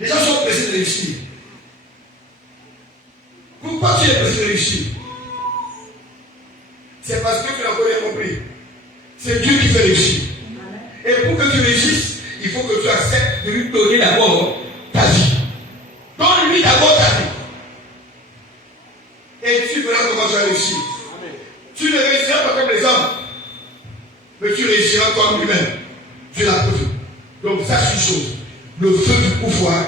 Les gens sont pressés de réussir. Pourquoi tu es pressé de réussir? C'est parce que tu n'as pas bien compris. C'est Dieu qui fait réussir. Et pour que tu réussisses, il faut que tu acceptes de lui donner d'abord ta vie. Donne-lui d'abord ta vie. Et tu verras comment tu vas réussir. Tu ne réussiras pas comme les hommes, mais tu réussiras comme lui-même. Tu l'as prouvé. Donc, sache une chose. Le feu du pouvoir,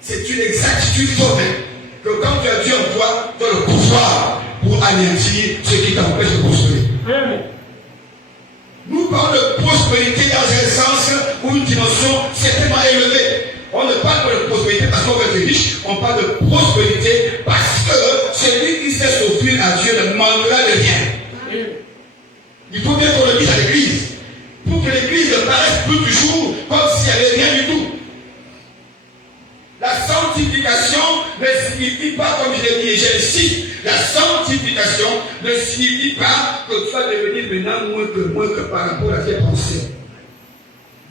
c'est une exactitude formelle que quand tu as Dieu en toi, tu as le pouvoir pour anéantir ce qui t'empêche de prospérer. Nous parlons de prospérité dans un sens ou une dimension certainement élevée. On ne parle pas de prospérité parce qu'on veut être riche, on parle de prospérité parce que celui qui sait s'offrir à Dieu ne manquera de rien. Il faut bien qu'on le dise à l'église, pour que l'église ne paraisse plus toujours comme s'il n'y avait rien du tout. La sanctification ne signifie pas, comme je l'ai dit et j'insiste, la sanctification ne signifie pas que tu vas devenir maintenant moins que par rapport à tes pensées.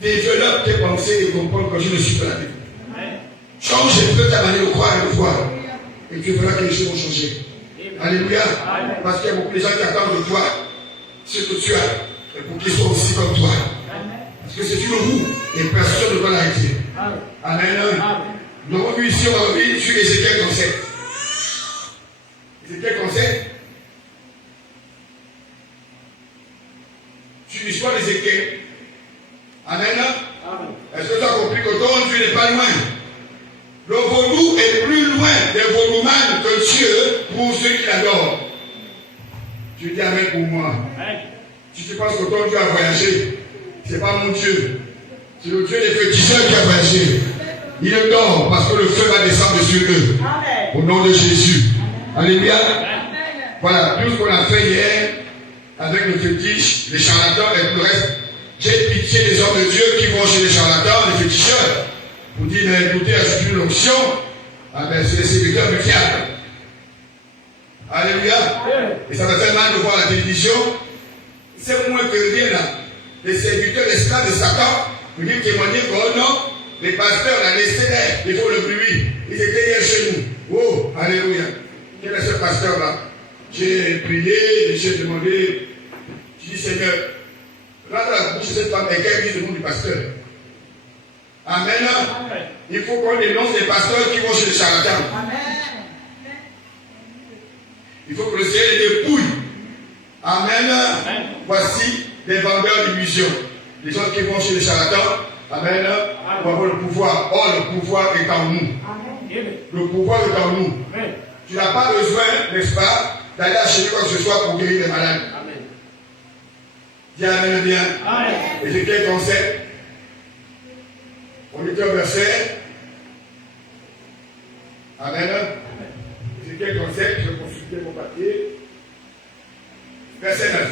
Développe tes pensées et comprends que je ne suis pas la Bible. Change un peu ta manière de croire et de voir. Et tu verras que les choses vont changer. Alléluia. Parce qu'il y a beaucoup de gens qui attendent de toi ce que tu as. Et pour qu'ils soient aussi comme toi. Parce que c'est une roue et personne ne doit l'arrêter. Amen. Nous avons vu ici, on va revenir sur Ézéchiel 37. Ézéchiel 37. Sur l'histoire d'Ézéchiel. Amen. Est-ce que tu as compris que ton Dieu n'est pas loin? Le vaudou est plus loin des vaudoumanes que Dieu pour ceux qui l'adorent. Tu dis Amen pour moi. Si tu penses que ton Dieu a voyagé, ce n'est pas mon Dieu. C'est le Dieu des féticheurs qui a voyagé. Il est dort parce que le feu va descendre sur eux. Au nom de Jésus. Alléluia. Voilà, tout ce qu'on a fait hier avec le fétiche, les charlatans et tout le reste. J'ai pitié des hommes de Dieu qui vont chez les charlatans, les féticheurs, pour dire, mais écoutez, c'est une onction. Ah ben, c'est les serviteurs du diable. Alléluia. Et ça me fait mal de voir la télévision. C'est moins que rien là. Les serviteurs, esclaves de Satan, venir témoigner que, oh non, les pasteurs, la laissé là, ils font le bruit. Ils étaient hier chez nous. Oh, alléluia. Quel est ce pasteur là? J'ai prié, j'ai demandé, j'ai dit, Seigneur, rentre la bouche de cette femme et qu'elle dise le nom du pasteur. Amen. Il faut qu'on dénonce les pasteurs qui vont chez les charlatans. Il faut que le Seigneur les dépouille. Amen. Voici des vendeurs d'illusions. Les gens qui vont chez les charlatans. Amen. Pour avoir le pouvoir. Or, le pouvoir est en nous. Le pouvoir est en nous. Tu n'as pas besoin, n'est-ce pas, d'aller acheter quoi que ce soit pour guérir les malades. Dis Amen bien. Ézéchiel 37. On était au verset. Amen. Ézéchiel 37, je vais consulter mon papier. Verset 9.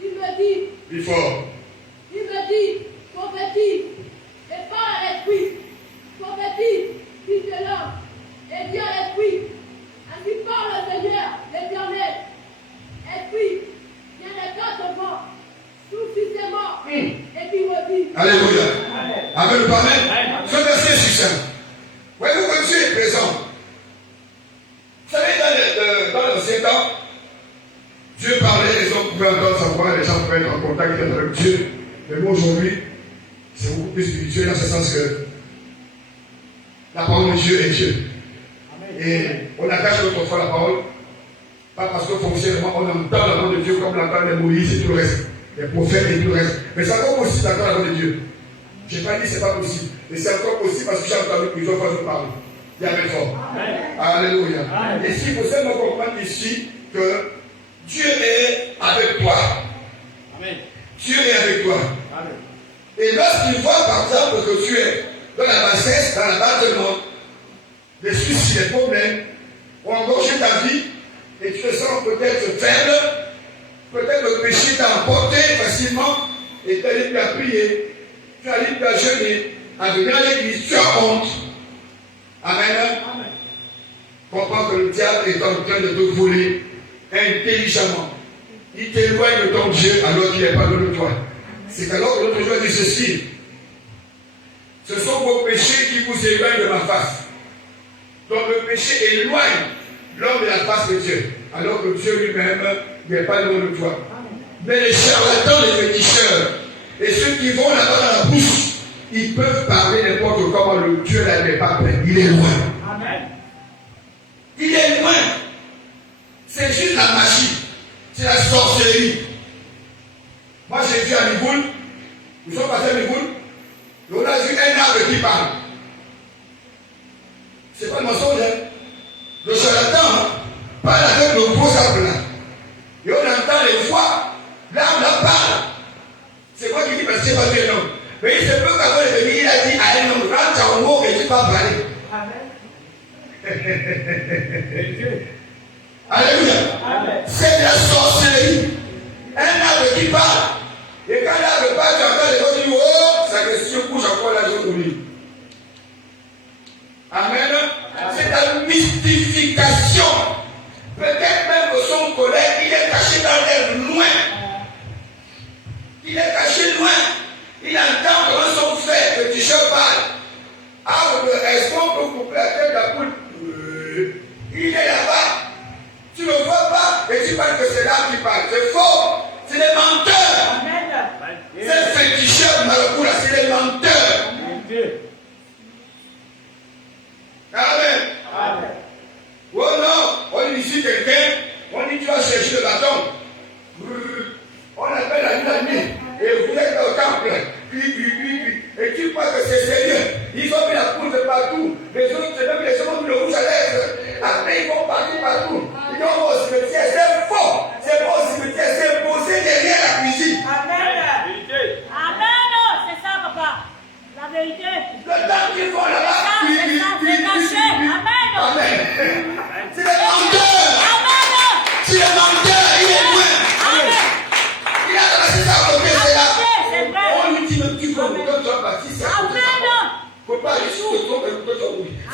Il me dit. Plus fort. Il me dit, prophétise, et pas à l'esprit. Prophétise, fils de l'homme, et dis à l'esprit. Ainsi parle le Seigneur, l'Éternel. Esprit, viens les quatre morts, soucis et puis redis. Alléluia. Amen. Amen. Ce verset est succinct. Voyez-vous que Dieu est présent. Vous savez, dans l'ancien temps, Dieu parlait, les hommes pouvaient entendre sa voix, les gens pouvaient être en contact avec Dieu. Mais moi aujourd'hui, c'est beaucoup plus spirituel dans ce sens que la parole de Dieu est Dieu. Et on attache notre foi à la parole, pas parce que fonctionnellement on entend la parole de Dieu comme l'entend Moïse et tout le reste, les prophètes et tout le reste. Mais c'est encore possible d'entendre la parole de Dieu. Je n'ai pas dit que ce n'est pas possible, mais c'est encore possible parce que j'ai entendu plusieurs fois je parle. Il y a un fort. Alléluia. Et s'il faut seulement comprendre ici que Dieu est avec toi. Amen. Dieu est avec toi. Amen. Et lorsqu'il voit par exemple que tu es dans la bassesse, dans la base de monde, les soucis, les problèmes ont engorgé ta vie et tu te sens peut-être faible, peut-être le péché t'a emporté facilement et tu as libre à prier, tu as libre à jeûner, à venir à l'église, tu as honte. Amen. Amen. Comprends que le diable est en train de te voler intelligemment. Il t'éloigne de ton Dieu alors qu'il n'est pas loin de toi. C'est alors que notre Dieu dit ceci. Ce sont vos péchés qui vous éloignent de ma face. Donc le péché éloigne l'homme de la face de Dieu. Alors que Dieu lui-même n'est pas loin de toi. Mais les charlatans, les féticheurs, et ceux qui vont là-bas dans la bouche, ils peuvent parler n'importe comment. Le Dieu là n'est pas prêt. Il est loin. Amen. Il est loin. C'est juste la magie. C'est la sorcellerie. Moi j'ai vu à Niboul, nous sommes passés à Niboul, et on a vu un arbre qui parle. C'est pas le mensonge, hein? Le charlatan parle avec le gros arbre là. Et on entend les voix. L'arbre là parle. C'est moi qui dis parce que c'est pas un homme. Mais il se peut qu'avant de venir, il a dit à un homme, rentre en haut et tu vas parler. Alléluia. C'est de la sorcellerie. Un arbre qui parle. Et quand l'arbre parle, tu entends les gens dire, oh, sa question couche encore là, je vous. Amen. C'est la mystification. Peut-être même que son collègue, il est caché dans l'air loin. Il est caché loin. Il entend comment son frère, le t-shirt parle. Arbre, est-ce qu'on peut couper la tête de la poule? Il est là-bas. Tu ne le vois pas et tu penses que c'est là qui parle. C'est faux. C'est des menteurs. Ces féticheurs marabouts là, c'est des menteurs. Amen. Oh non, on dit ici quelqu'un, on dit tu vas chercher le bâton. On appelle la nuit. Et vous êtes au temple. Et tu crois que c'est sérieux. Ils ont mis la poule de partout. Les autres, c'est même les gens qui le rouge à lèvres. Après, ils vont partout. Ils vont au cimetière. C'est faux. C'est pas au cimetière. C'est posé derrière la cuisine. Amen. C'est ça, papa. La vérité. Le temps qu'ils vont là-bas. C'est caché. Amen. C'est des menteurs. C'est des menteurs. Il est loin. Il a laissé ça à côté. C'est là. On lui dit, mais tu vois, quand tu vas partir, c'est à côté. Il ne faut pas aller sur le toit,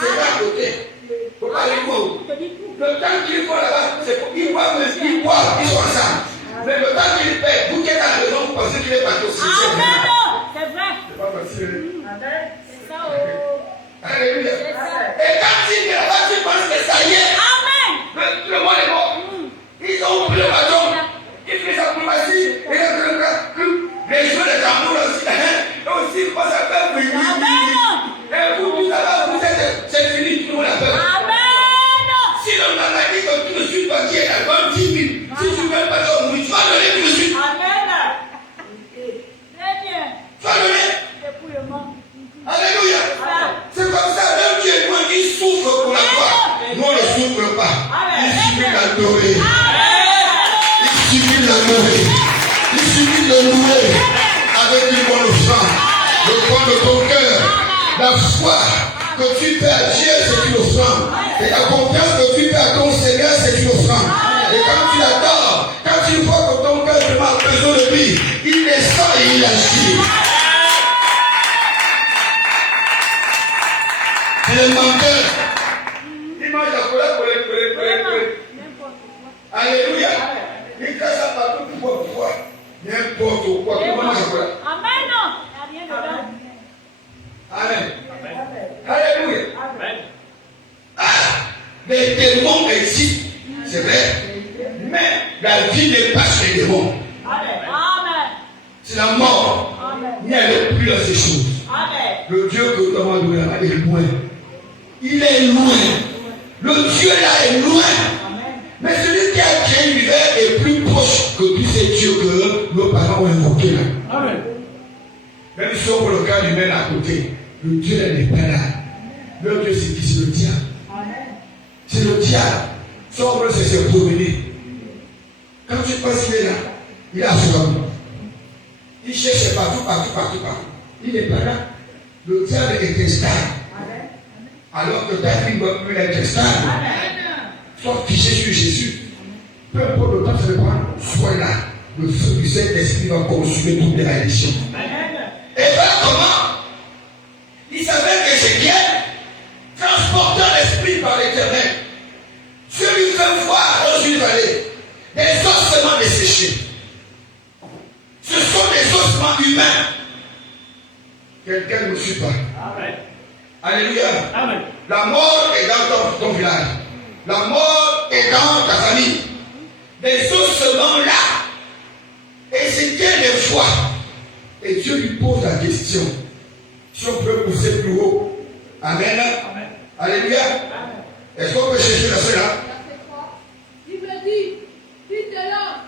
c'est là à côté. Il ne faut pas aller loin. Le temps qu'ils vont là-bas, c'est pour qu'ils voient, ils sont ensemble. Mais le temps qu'ils paient, vous qui êtes à la maison, vous pensez qu'il est parti aussi. C'est vrai. C'est pas facile. C'est ça. Alléluia. Et quand il est là-bas, tu penses que ça y est. Le monde est mort. Ils ont pris le bâton. Ils font sa diplomatie. Et les jeux de tambour aussi. Et aussi, ils passent à faire oui. Et vous, tout là-bas, vous êtes, c'est fini, tout le monde a peur. Si l'on a dit que tout de suite, toi qui es là, donne 10 000. Si tu veux pas ton oui, tu vas donner tout de suite. Tu vas donner. Alléluia. C'est comme ça, même Dieu, moi, il souffre pour la foi. Nous, on ne souffre pas. Il suffit d'adorer. Il suffit d'adorer. Il suffit de louer avec une bonne offrande. Le fond de ton cœur. La foi que tu fais à Dieu, c'est une offrande. Et la confiance que tu fais à ton Seigneur, c'est une offrande. Et quand tu l'adores, quand tu vois que ton cœur vraiment a besoin de lui, il descend et il agit. C'est le menteur. Il mange la colère. Alléluia. Il casse ça partout pour pouvoir. N'importe quoi. Comment mange la colère? Amen. Alléluia. Les démons existent, c'est vrai. Mais la vie n'est pas chez les démons. C'est la mort. Il n'y a plus dans ces choses. Le Dieu que nous avons adoré là est loin. Il est loin. Le Dieu là est loin. Mais celui qui a créé l'univers est plus proche que tous ces dieux que nos parents ont invoqués là. Même si on le cas humain à côté, le Dieu là n'est pas là. Le Dieu c'est qui? C'est le diable. C'est le diable. Son rôle c'est se promener. Quand tu penses qu'il est là, il a soif. Il cherche partout. Il n'est pas là. Le diable est instable. Alors que ta vie ne doit plus être stable. Sois fiché sur Jésus. Peu importe le temps que ça va prendre, sois là. Le feu du Saint-Esprit va consumer toutes les malédictions. Et voilà comment il s'avère qu'Ézéchiel, transportant l'Esprit par l'Éternel, Dieu lui fait voir dans une vallée des ossements desséchés. Ce sont des os commencement humain. Quelqu'un ne me suit pas. Amen. Alléluia. Amen. La mort est dans ton village. La mort est dans ta famille. Les ossements là. Et c'est quelle est foi. Et Dieu lui pose la question. Si on peut pousser plus haut. Amen. Amen. Alléluia. Est-ce qu'on peut chercher la cela? Verset 3. Il me dit, fils de l'homme,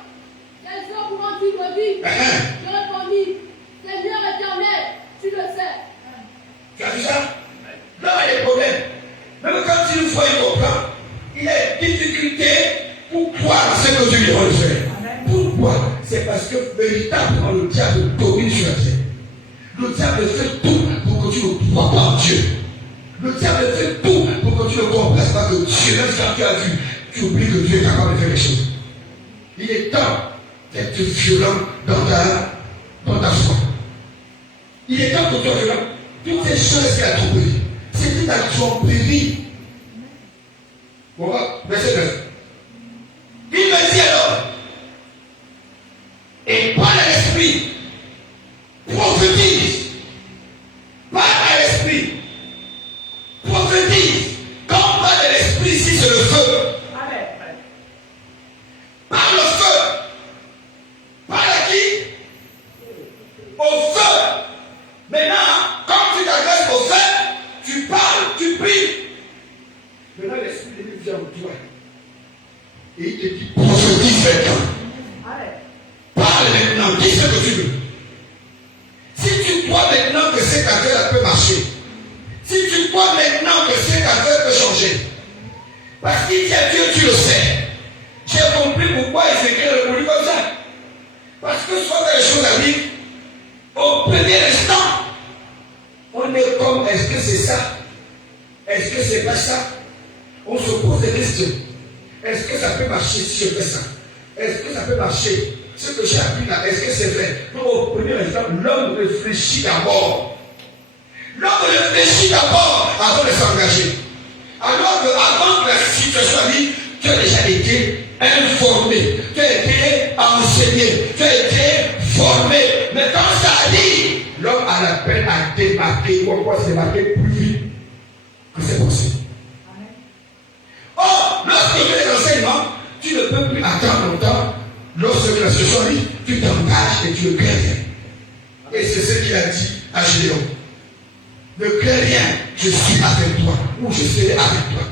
quels hommes m'ont-tu maudit? Je répondis, Seigneur éternel, tu le sais. Tu as vu ça? Là, il y a des problèmes. Même quand une fois il comprend, il y a des difficultés pour croire à ce que Dieu lui a fait. Pourquoi? C'est parce que véritablement le diable domine sur la terre. Le diable fait tout pour que tu ne crois pas en Dieu. Le diable fait tout pour que tu ne comprennes pas que Dieu, même quand tu as vu, tu oublies que Dieu est capable de faire les choses. Il est temps d'être violent dans ta foi. Il est temps que tu sois violent. Toutes ces choses qu'il a trompées, c'était ta tromperie. Bon, verset 9. Il me dit alors, et par l'esprit, prophétise. Par l'esprit, prophétise. Quand on parle de l'esprit ici, c'est le feu. Amen. Par le feu. Par à qui? Au feu. Maintenant, quand tu t'adresses au feu, tu parles, tu pries. Maintenant, l'esprit de Dieu vient en toi. Et il te dit, prophétise maintenant. Amen. Parle maintenant, dis ce que tu veux. Si tu crois maintenant que cette affaire peut marcher, si tu crois maintenant que cette affaire peut changer, parce qu'il y a Dieu, tu le sais. J'ai compris pourquoi il s'écrit le produit comme ça. Parce que soit les choses arrivent, au premier instant, on est comme, est-ce que c'est ça? Est-ce que c'est pas ça? On se pose des questions. Est-ce que ça peut marcher si je fais ça? Est-ce que ça peut marcher? Ce que j'ai appris là, est-ce que c'est vrai? Donc au premier instant, l'homme réfléchit d'abord. L'homme réfléchit d'abord avant de s'engager. Alors qu'avant que la situation arrive, tu as déjà été informé, tu as été enseigné, tu as été formé. Mais quand ça arrive, l'homme a la peine à démarquer. Pourquoi se démarquer plus vite que c'est possible? Or, lorsque tu fais l'enseignement, tu ne peux plus attendre longtemps. Lorsque la situation arrive, tu t'engages et tu ne crées rien. Et c'est ce qu'il a dit à Gédéon. Ne crée rien, je suis avec toi, ou je serai avec toi.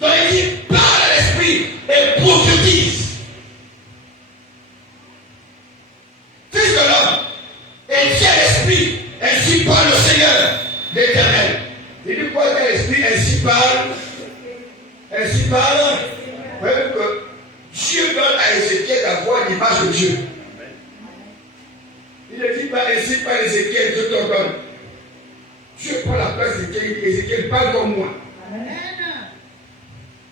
Donc il dit, parle à l'esprit et prophétise. Fils de l'homme, et tiens l'esprit, ainsi parle le Seigneur, l'Éternel. Il dit quoi à l'esprit, ainsi parle, même que Dieu donne à Ézéchiel d'avoir l'image de Dieu. Il ne dit pas ainsi par Ézéchiel, je te donne. Dieu prend la place d'Ézéchiel, Ézéchiel parle comme moi. Amen.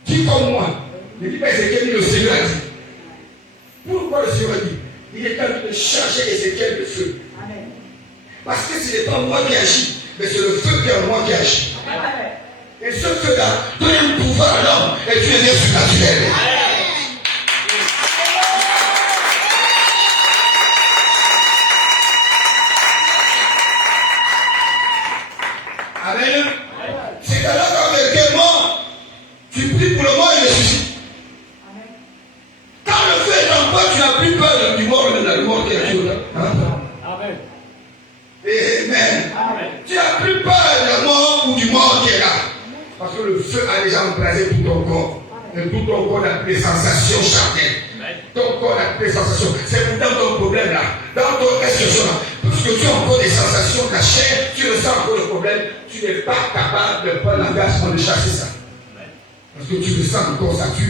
Dis comme moi. Ne dis pas Ézéchiel, dit le Seigneur a dit. Pourquoi le Seigneur a dit? Il est en train de charger Ézéchiel de feu. Amen. Parce que ce n'est pas moi qui agis, mais c'est le feu qui est en moi qui agit. Amen. Et ce feu-là donne un pouvoir à l'homme et tu es surnaturel. Amen. C'est alors quand quelqu'un est mort, tu pries pour le mort et ressuscite. Quand le feu est en toi, tu n'as plus peur du mort, de la mort qui est là. Amen. Amen. Amen. Tu n'as plus peur de la mort ou du mort qui est là. Parce que le feu a déjà embrasé tout ton corps. Et tout ton corps a des sensations charnelles. Ton corps a des sensations. C'est dans ton problème là, dans ton question là. Parce que tu as encore des sensations de la chair, tu ressens encore le problème, tu n'es pas capable de prendre l'engagement de chasser ça. Parce que tu ressens encore ça, tu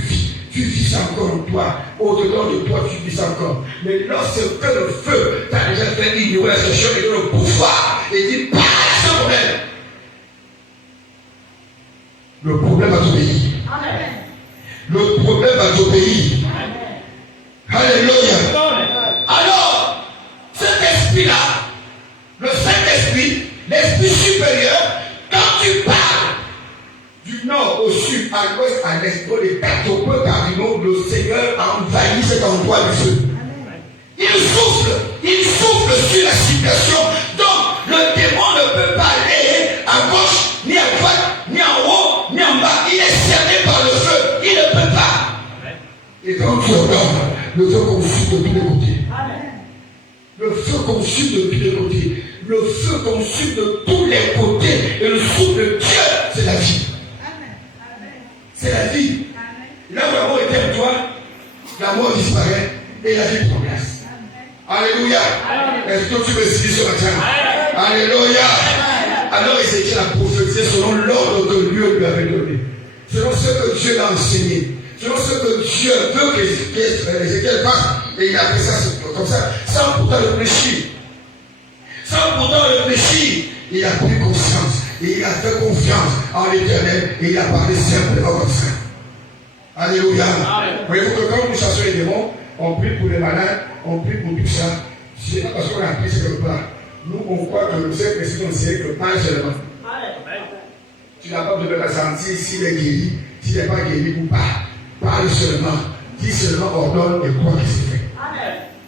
vis ça encore en toi. Au-dedans de toi, tu vis ça encore. Mais lorsque le feu t'a déjà fait ignorer la situation et le pouvoir, et dit pas ce problème. Le problème va t'obéir. Amen. Le problème va t'obéir. Alléluia. Alors, cet esprit-là, le Saint-Esprit, l'esprit supérieur, quand tu parles du nord au sud, à l'ouest, à l'est, pour les quatre au peu cardinaux, le Seigneur a envahi cet endroit du feu. Il souffle situation. Donc, le démon ne peut pas aller à gauche, ni à droite, ni en haut, ni en bas. Il est cerné par le feu. Il ne peut pas. Et quand tu ordonnes, le feu consume de tous les côtés. Le feu consume de tous les côtés. Le feu consume de tous les côtés. Et le souffle de Dieu, c'est la vie. C'est la vie. Là où la mort était en toi, la mort disparaît et la vie prend place. Alléluia. Est-ce que tu me suis ce matin? Alléluia. Alors Ézéchiel a prophétisé selon l'ordre que Dieu lui avait donné. Selon ce que Dieu l'a enseigné. Selon ce que Dieu veut qu'Ézéchiel fasse. Et il a fait ça comme ça, sans pourtant réfléchir. Sans pourtant réfléchir. Il a pris conscience. Et il a fait confiance en l'Éternel. Et il a parlé simplement comme ça. Alléluia. Voyez-vous que quand nous chassons les démons, on prie pour les malades, on prie pour tout ça. Ce n'est pas parce qu'on a pris ce quelque part. Nous, on croit que le Saint-Esprit nous sait que parle seulement. Tu n'as pas besoin de la sentir s'il est guéri, s'il n'est pas guéri ou pas. Parle seulement. Dis seulement, ordonne et crois que c'est fait.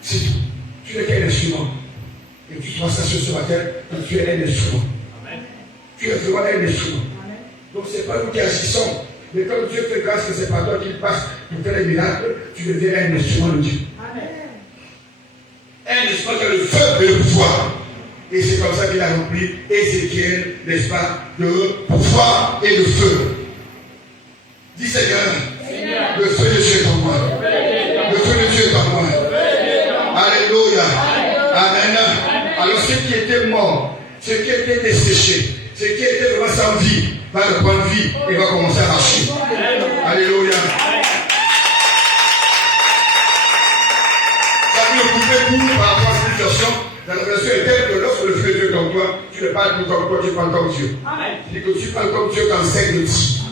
C'est tout. Tu n'es qu'un instrument. Et tu dois s'assurer ce matin que tu es un instrument. Tu es vraiment un instrument. Donc ce n'est pas nous qui agissons. Mais comme Dieu fait grâce que c'est pas toi qui passe pour faire les miracles, tu deviens un instrument de Dieu. Un instrument qui a le feu et le pouvoir. Et c'est comme ça qu'il a rempli Ézéchiel, n'est-ce pas, de pouvoir et de feu. Dis Seigneur, le feu de Dieu est en moi. Le feu de Dieu est en moi. Alléluia. Amen. Alors ceux qui étaient morts, ceux qui étaient desséchés, ceux qui étaient vraiment sans vie, va le prendre vie et va commencer à marcher. Alléluia. Ça veut couper pour par rapport à cette situation. La version est telle que lorsque le feu de Dieu est en toi, tu ne parles plus comme toi, tu parles comme Dieu. Tu dis que tu parles comme Dieu t'enseigne le dit.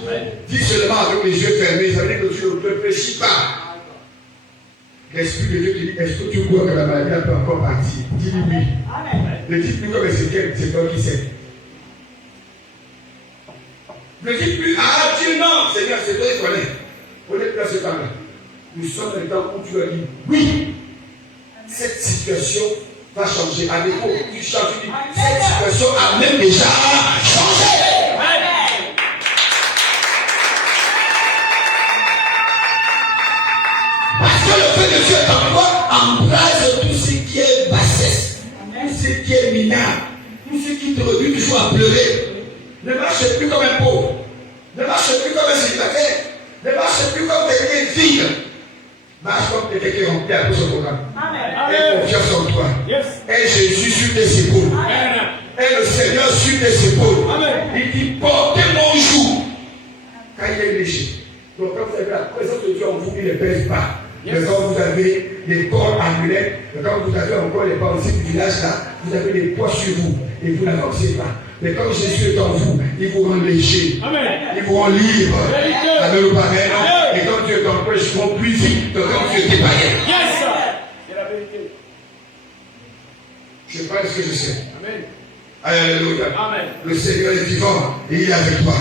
Dis seulement avec les yeux fermés, ça veut dire que tu ne réfléchis pas. L'Esprit de Dieu te dit, est-ce que tu crois que la maladie peut encore partir? Dis-lui oui. Ne dis plus comme Ézéchiel, c'est toi qui sais. Ne dis plus, ah Dieu non, Seigneur, c'est toi qui connais. On est plus à ce temps-là. Nous sommes dans le temps où tu as dit, oui, cette situation va changer. À défaut, tu changes, tu dis, cette situation a même déjà changé. Parce que le feu de Dieu est en toi, embrase tout ce qui est bassesse, tout ce qui est minable, tout ce qui te réduit toujours à pleurer. Ne marche plus comme un pauvre. Ne marche plus comme un célibataire. Ne marche plus comme quelqu'un vide. Marche comme quelqu'un qui est rempli à tout son programme. Aie confiance en toi. Aie Jésus sur tes épaules. Aie le Seigneur sur tes épaules. Il dit, portez mon joug. Quand il est léger. Donc quand vous avez la présence de Dieu en vous, il ne pèse pas. Mais quand vous avez les corps annulés, quand vous avez encore les pensées du village là, vous avez les poids sur vous et vous n'avancez pas. Mais quand Jésus est en vous, il vous rend léger. Il vous rend libre. Amen ou pas amen. Et quand Dieu est en toi, ils vont plus vite que quand tu étais païen. C'est la vérité. Je pense que je sais. Alléluia. Le Seigneur est vivant et il est avec toi.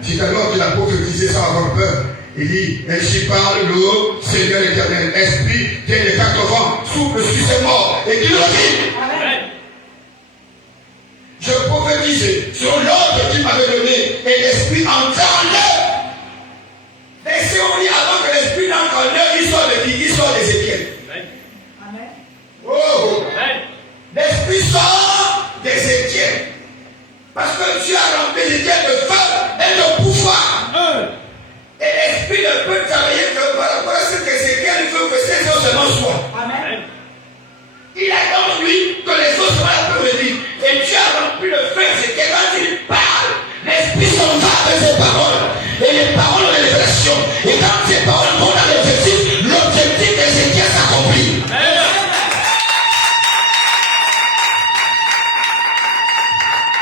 Si alors qu'il a prophétisé sans avoir peur, il dit, ainsi parle le Seigneur éternel. Esprit, viens des 4 vents, souffle sur ses morts et qu'il le vive. Je prophétisais sur l'ordre qu'il m'avait donné et l'esprit entra en eux. Et si on dit avant que l'esprit n'entre en eux, il sort de qui? Il sort d'Ézéchiel. Oh! L'esprit sort d'Ézéchiel. Parce que Dieu a rempli Ézéchiel de feu et de pouvoir. Et l'esprit ne peut travailler que par rapport à ce qu'Ézéchiel veut que ses os seulement soient. Il attend lui que les os soient peuvent venir. Et Dieu a rempli le feu. C'est que quand il parle, l'esprit s'en va avec ses paroles. Et les paroles ont des révélations. Et quand ces paroles vont dans l'objectif d'Ézéchiel s'accomplit.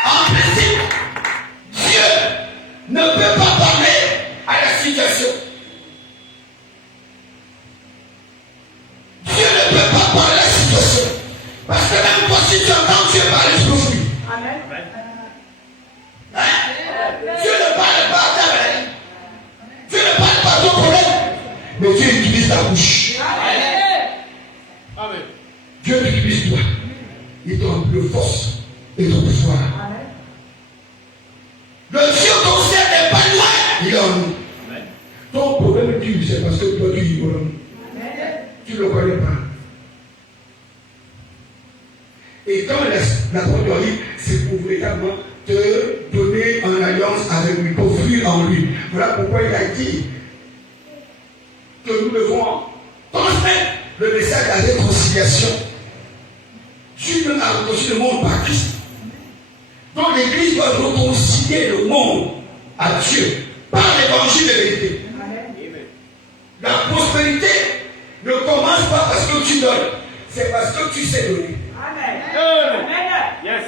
En principe, Dieu ne peut pas parler à la situation. Dieu ne peut pas parler à la situation. Parce que même quand si tu entends Dieu parler, tu peux fuir. Dieu ne parle pas à ta maladie. Dieu ne parle pas à ton problème. Mais Dieu utilise ta bouche. Dieu utilise toi. il te remplit de force et de pouvoir. Amen. Le Dieu qu'on sait n'est pas loin, il est en nous. Amen. Ton problème, tu sais parce que toi, tu es bon. Tu ne le connais pas. Et quand la parole dit, c'est pour véritablement te donner en alliance avec lui, t'offrir en lui. Voilà pourquoi il a dit que nous devons transmettre le message de la réconciliation. Dieu a réconcilié le monde par Christ. Donc l'Église doit réconcilier le monde à Dieu par l'évangile de vérité. La prospérité ne commence pas parce que tu donnes, c'est parce que tu sais donner. Amen. Yes.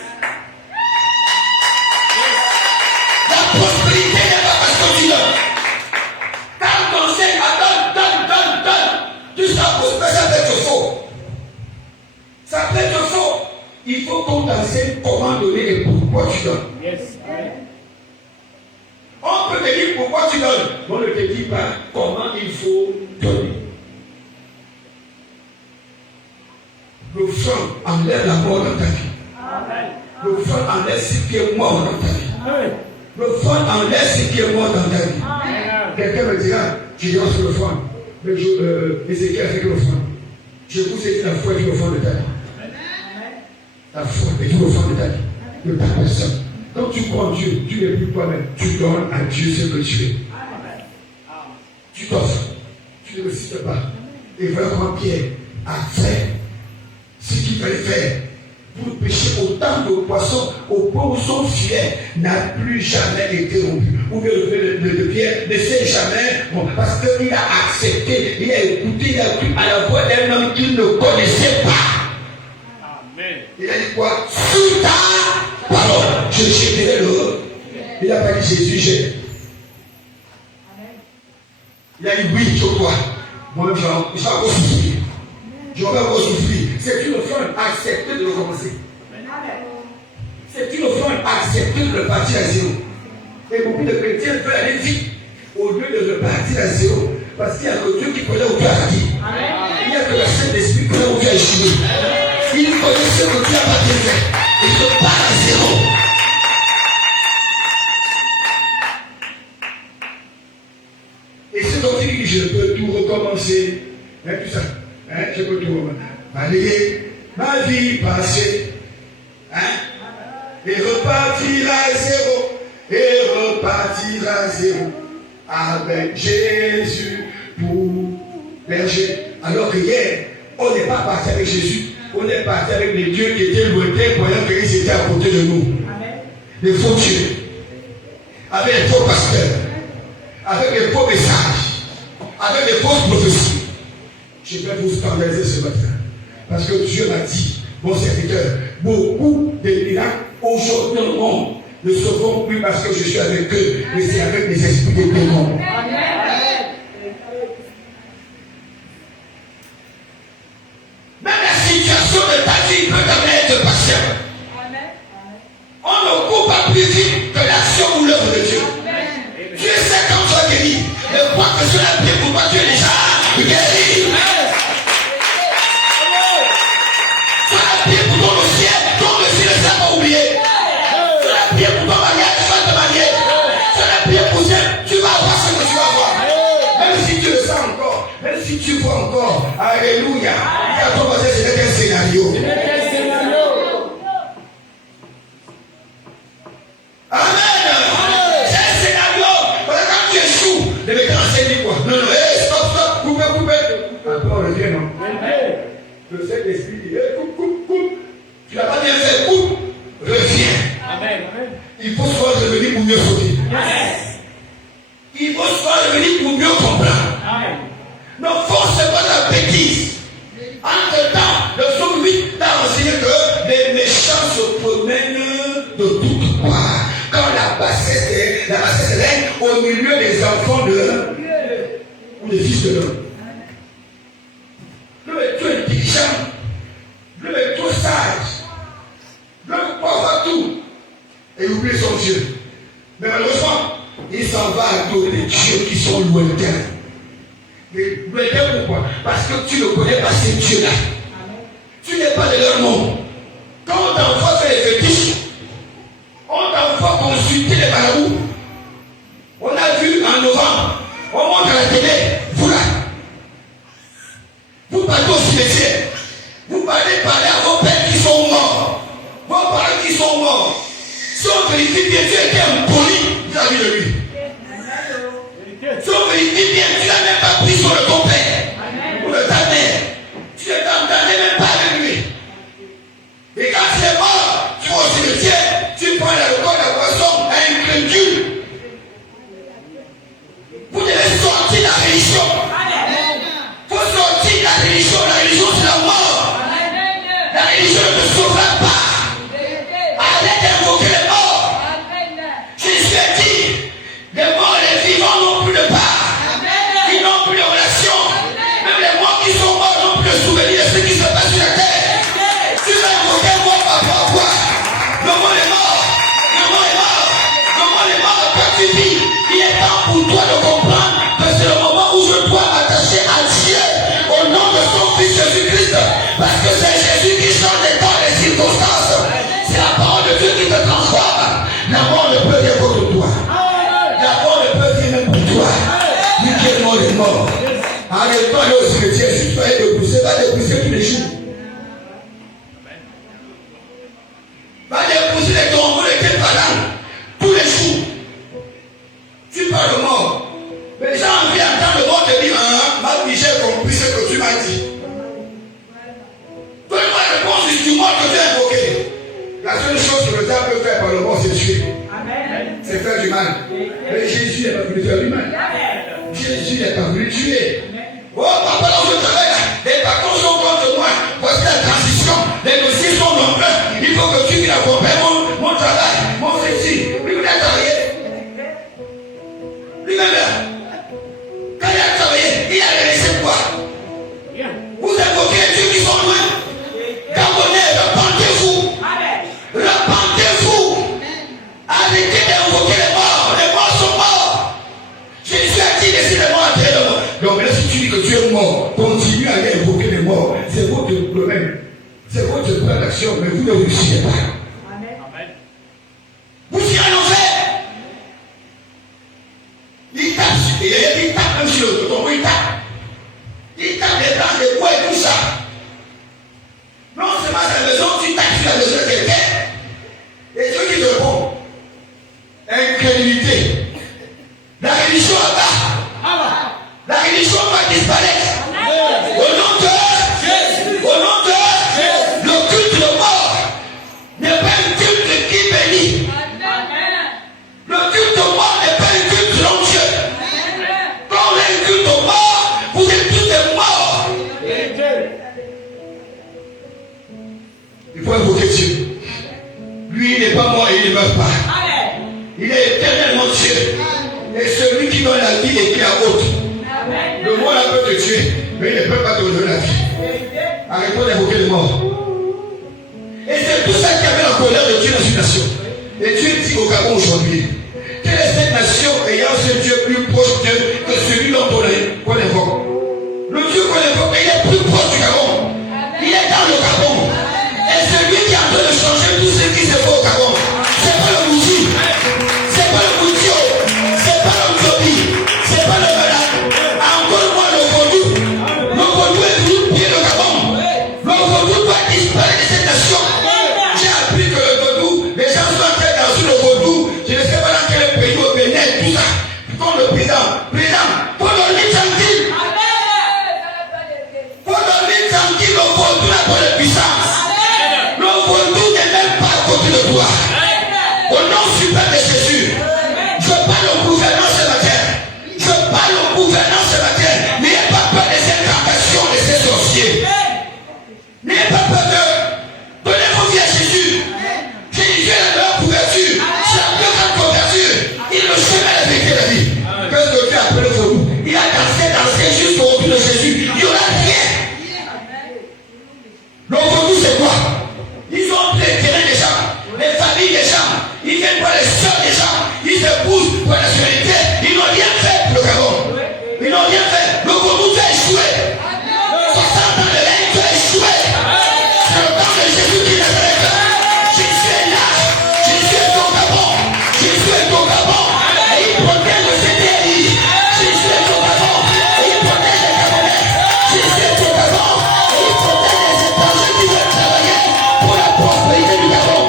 La prospérité n'est pas parce que tu donnes. Quand on sait à donne, tu seras prospère, ça peut être faux. Ça peut être faux. Il faut qu'on t'enseigne comment donner et pourquoi tu donnes. Yes. On peut te dire pourquoi tu donnes, mais on ne te dit pas comment il faut donner. L'offrande enlève la mort dans ta vie. Amen. L'offrande enlève ce qui est mort dans ta vie. L'offrande enlève ce qui est mort dans ta vie. Amen. Quelqu'un me dira, tu diras sur l'offrande. Mais Ézéchiel a fait que l'offrande. Je vous ai dit la foi est une offrande de ta vie. La foi est une offrande de ta vie. De ta personne. Quand tu crois en Dieu, tu n'es plus toi-même. Tu donnes à Dieu ce que tu es. Tu t'offres. Tu ne résistes pas. Et voilà comment Pierre a fait ce qu'il fallait faire pour pêcher autant de poissons au point où son filet n'a plus jamais été rompu. Ou bien le Pierre ne sait jamais, bon, parce qu'il a accepté, il a écouté, il a cru à la voix d'un homme qu'il ne connaissait pas. Amen. Il a dit quoi? Sous ta parole, je jetterai le. Il n'a pas dit Jésus jette. Il a dit oui, sur toi. Moi, je vais encore souffrir. Je vais encore souffrir. C'est une offrande, accepter de recommencer. C'est une offrande, accepter de repartir à zéro. Et beaucoup de chrétiens veulent aller vite au lieu de repartir à zéro. Parce qu'il y a que Dieu qui connaît où tu as parti. Il n'y a que le Saint-Esprit qui connaît où tu as échoué. Il connaît ce que tu n'as pas bien fait. Il te part à zéro. Et c'est donc il dit, je peux tout recommencer. Hein, tout ça. Hein, je peux tout recommencer. Balayer ma vie passée. Hein? Et repartir à zéro. Et repartir à zéro. Avec Jésus pour berger. Alors que hier, on n'est pas parti avec Jésus. On est parti avec les dieux qui étaient lointains, croyant qu'ils étaient à côté de nous. Les faux dieux. Avec les faux pasteurs. Avec les faux messages. Avec les fausses prophéties. Je vais vous scandaliser ce matin. Parce que Dieu m'a dit, mon serviteur, beaucoup de miracles aujourd'hui dans le monde ne se font plus parce que je suis avec eux, mais c'est avec les esprits des démons. Même la situation de ta vie peut t'amener à être patient. On ne court pas plus vite que l'action ou l'œuvre de Dieu. Dieu sait quand tu as guéri. Ne crois que cela prie pour toi, tu es déjà guéri. Tu as prié pour ton dossier ne s'est pas oublié. Tu as prié pour ton mariage, tu vas te marier. Tu as prié pour Dieu, tu vas voir ce que tu vas voir. Même si tu le sens encore, même si tu vois encore, alléluia. Quand on va dire, ce n'est qu'un scénario. Amen. C'est un scénario. Voilà, quand tu échoues, le mec enseigne quoi? Non, non, stop, coupez. Après on revient, non? Le Saint-Esprit dit, coupe. Tu n'as pas bien fait, coupe, reviens. Amen. Il faut soit revenir pour mieux sauter. Il faut soit revenir pour mieux comprendre. Ne force pas la bêtise. Entre-temps, le psaume 8 t'a enseigné que les méchants se promènent de toutes parts. Quand la bassesse règne au milieu des enfants de l'homme ou des fils de l'homme. L'homme est trop intelligent. L'homme est trop sage. L'homme croit voir tout. Et il oublie son Dieu. Mais malheureusement, il s'en va à tous les dieux qui sont lointains. Mais lointains pourquoi? Parce que tu ne connais pas ces dieux-là. Tu n'es pas de leur monde. Quand dit bien, Dieu était impoli vis-à-vis de lui. Sauf il dit bien, tu n'as même pas pris sur le ton père ou de ta mère. Tu ne t'entendais même pas avec lui. Et quand il est mort, tu vas au cimetière, tu prends le corps de la poisson à un incrédule. Vous devez sortir de la religion. Il faut sortir de la religion. La religion, c'est la mort. La religion ne te sauvera pas. Arrête d'invoquer les morts. Jésus a dit, les morts et les vivants n'ont plus de part. Ils n'ont plus de relation. Même les morts qui sont morts n'ont plus de souvenir de ce qui se passe sur la terre. Tu vas invoquer mort par rapport à quoi? Le mort est mort. Le mort est mort. Le mort est mort. Quand tu vis, il est temps pour toi de comprendre que c'est le moment où je dois m'attacher à Dieu au nom de son Fils Jésus-Christ. Parce que c'est Jésus qui change les temps et les circonstances. C'est la parole de Dieu qui te transforme. La mort ne peut rien contre toi. La mort ne peut rien même pour toi. Lui qui est mort est mort. Arrête-toi aller au cimetière. Si tu vas dépousser, va dépousser tous les jours. Va dépousser les tombeaux de quel parent tous les jours. Tu parles de mort. Mais les gens ont envie d'entendre le mort te dire, ma vie, j'ai compris ce que tu m'as dit. Donne-moi la réponse du mort que tu as invoqué. La seule chose que le diable peut faire par le mort, c'est tuer. C'est faire du mal. Mais Jésus n'est pas voulu faire du mal. Jésus n'est pas voulu tuer. Oh, papa, dans ce travail, les patrons sont contre moi. Voici la transition. Les dossiers sont nombreux. Il faut que tu viennes accompagner mon travail, mon ceci. Lui, il a travaillé. Lui-même là. Quand il a travaillé, il a laissé quoi? Vous invoquez les dieux qui sont loin. Gabonais, repentez-vous. Repentez-vous. Arrêtez d'invoquer les morts. Les morts sont morts. Jésus a dit, laissez les morts entrer le mort. Donc là, si tu dis que tu es mort, continue à aller invoquer les morts. C'est votre problème. C'est votre plan d'action, mais vous ne réussissez pas. Amen. Vous irez en enfer. Il tape même sur le tombeau, il tape les blancs, les bois et tout ça. Non seulement la maison, tu tapes sur la maison de quelqu'un. Et Dieu qui te répond. Incrédulité. La religion là-bas. La religion va disparaître. Au nom de Jésus. Au nom de Jésus. Le culte de mort n'est pas un culte qui bénit. Le culte de mort n'est pas un culte selon Dieu. Quand on a un culte de mort, vous êtes tous des morts. Il faut invoquer Dieu. Lui, il n'est pas mort et il ne meurt pas. Il est éternellement Dieu. Et celui qui donne la vie et qui a haute. Le mort là peut te tuer, mais il ne peut pas te donner la vie. Arrêtons d'invoquer le mort. Et c'est tout ça qui avait la colère de Dieu dans une nation. Et Dieu dit au Gabon aujourd'hui, quelle est cette nation ayant ce Dieu plus proche d'eux que celui dont on invoque? Le Dieu qu'on invoque, il est plus proche du Gabon. Il est dans le Gabon. Et celui qui est en train de changer tout ce qui se fait au Gabon, c'est pas le Bouddhi, c'est pas le Bouddhio, c'est pas le Mzobi, c'est pas le malade. Encore moins le Vaudou. Le Vaudou est venu piller le Gabon. Le Vaudou doit disparaître de cette nation. J'ai appris que le Vaudou, les gens sont en train de danser le Vaudou. Je ne sais pas dans quel pays, au Bénin, tout ça. Comme le président, faut dormir tranquille. Faut dormir tranquille, le Vaudou n'a pas de puissance. Le Vaudou n'est même pas à côté de toi. Au nom suprême de Jésus, je parle au gouvernement ce matin. Je parle au gouvernement ce matin. N'ayez pas peur de cette incantation de ces sorciers. N'ayez pas peur d'eux. Donnez vos vies à Jésus. Jésus est la meilleure couverture. C'est la plus grande couverture. Il est le chemin, la vérité et la vie. Qu'est-ce que Dieu appelle le Vaudou? Il a dansé jusqu'au retour de Jésus. Il n'y aura rien. Le Vaudou, c'est quoi? Ils ont pris les terrains des gens, les familles des gens, ils viennent voir les soeurs des gens, ils se poussent pour la nationalité, ils n'ont rien fait pour le Gabon. Ils n'ont rien fait. Le Vaudou a échoué. 60 ans de règne, tu as échoué. C'est le temps de Jésus qui Nazareth. Jésus est là. Jésus est au Gabon. Jésus est au Gabon. Et il protège le CDI. Jésus est au Gabon. Et il protège les Gabonais. Jésus est au Gabon. Et il protège les étrangers qui veulent travailler pour la prospérité du Gabon.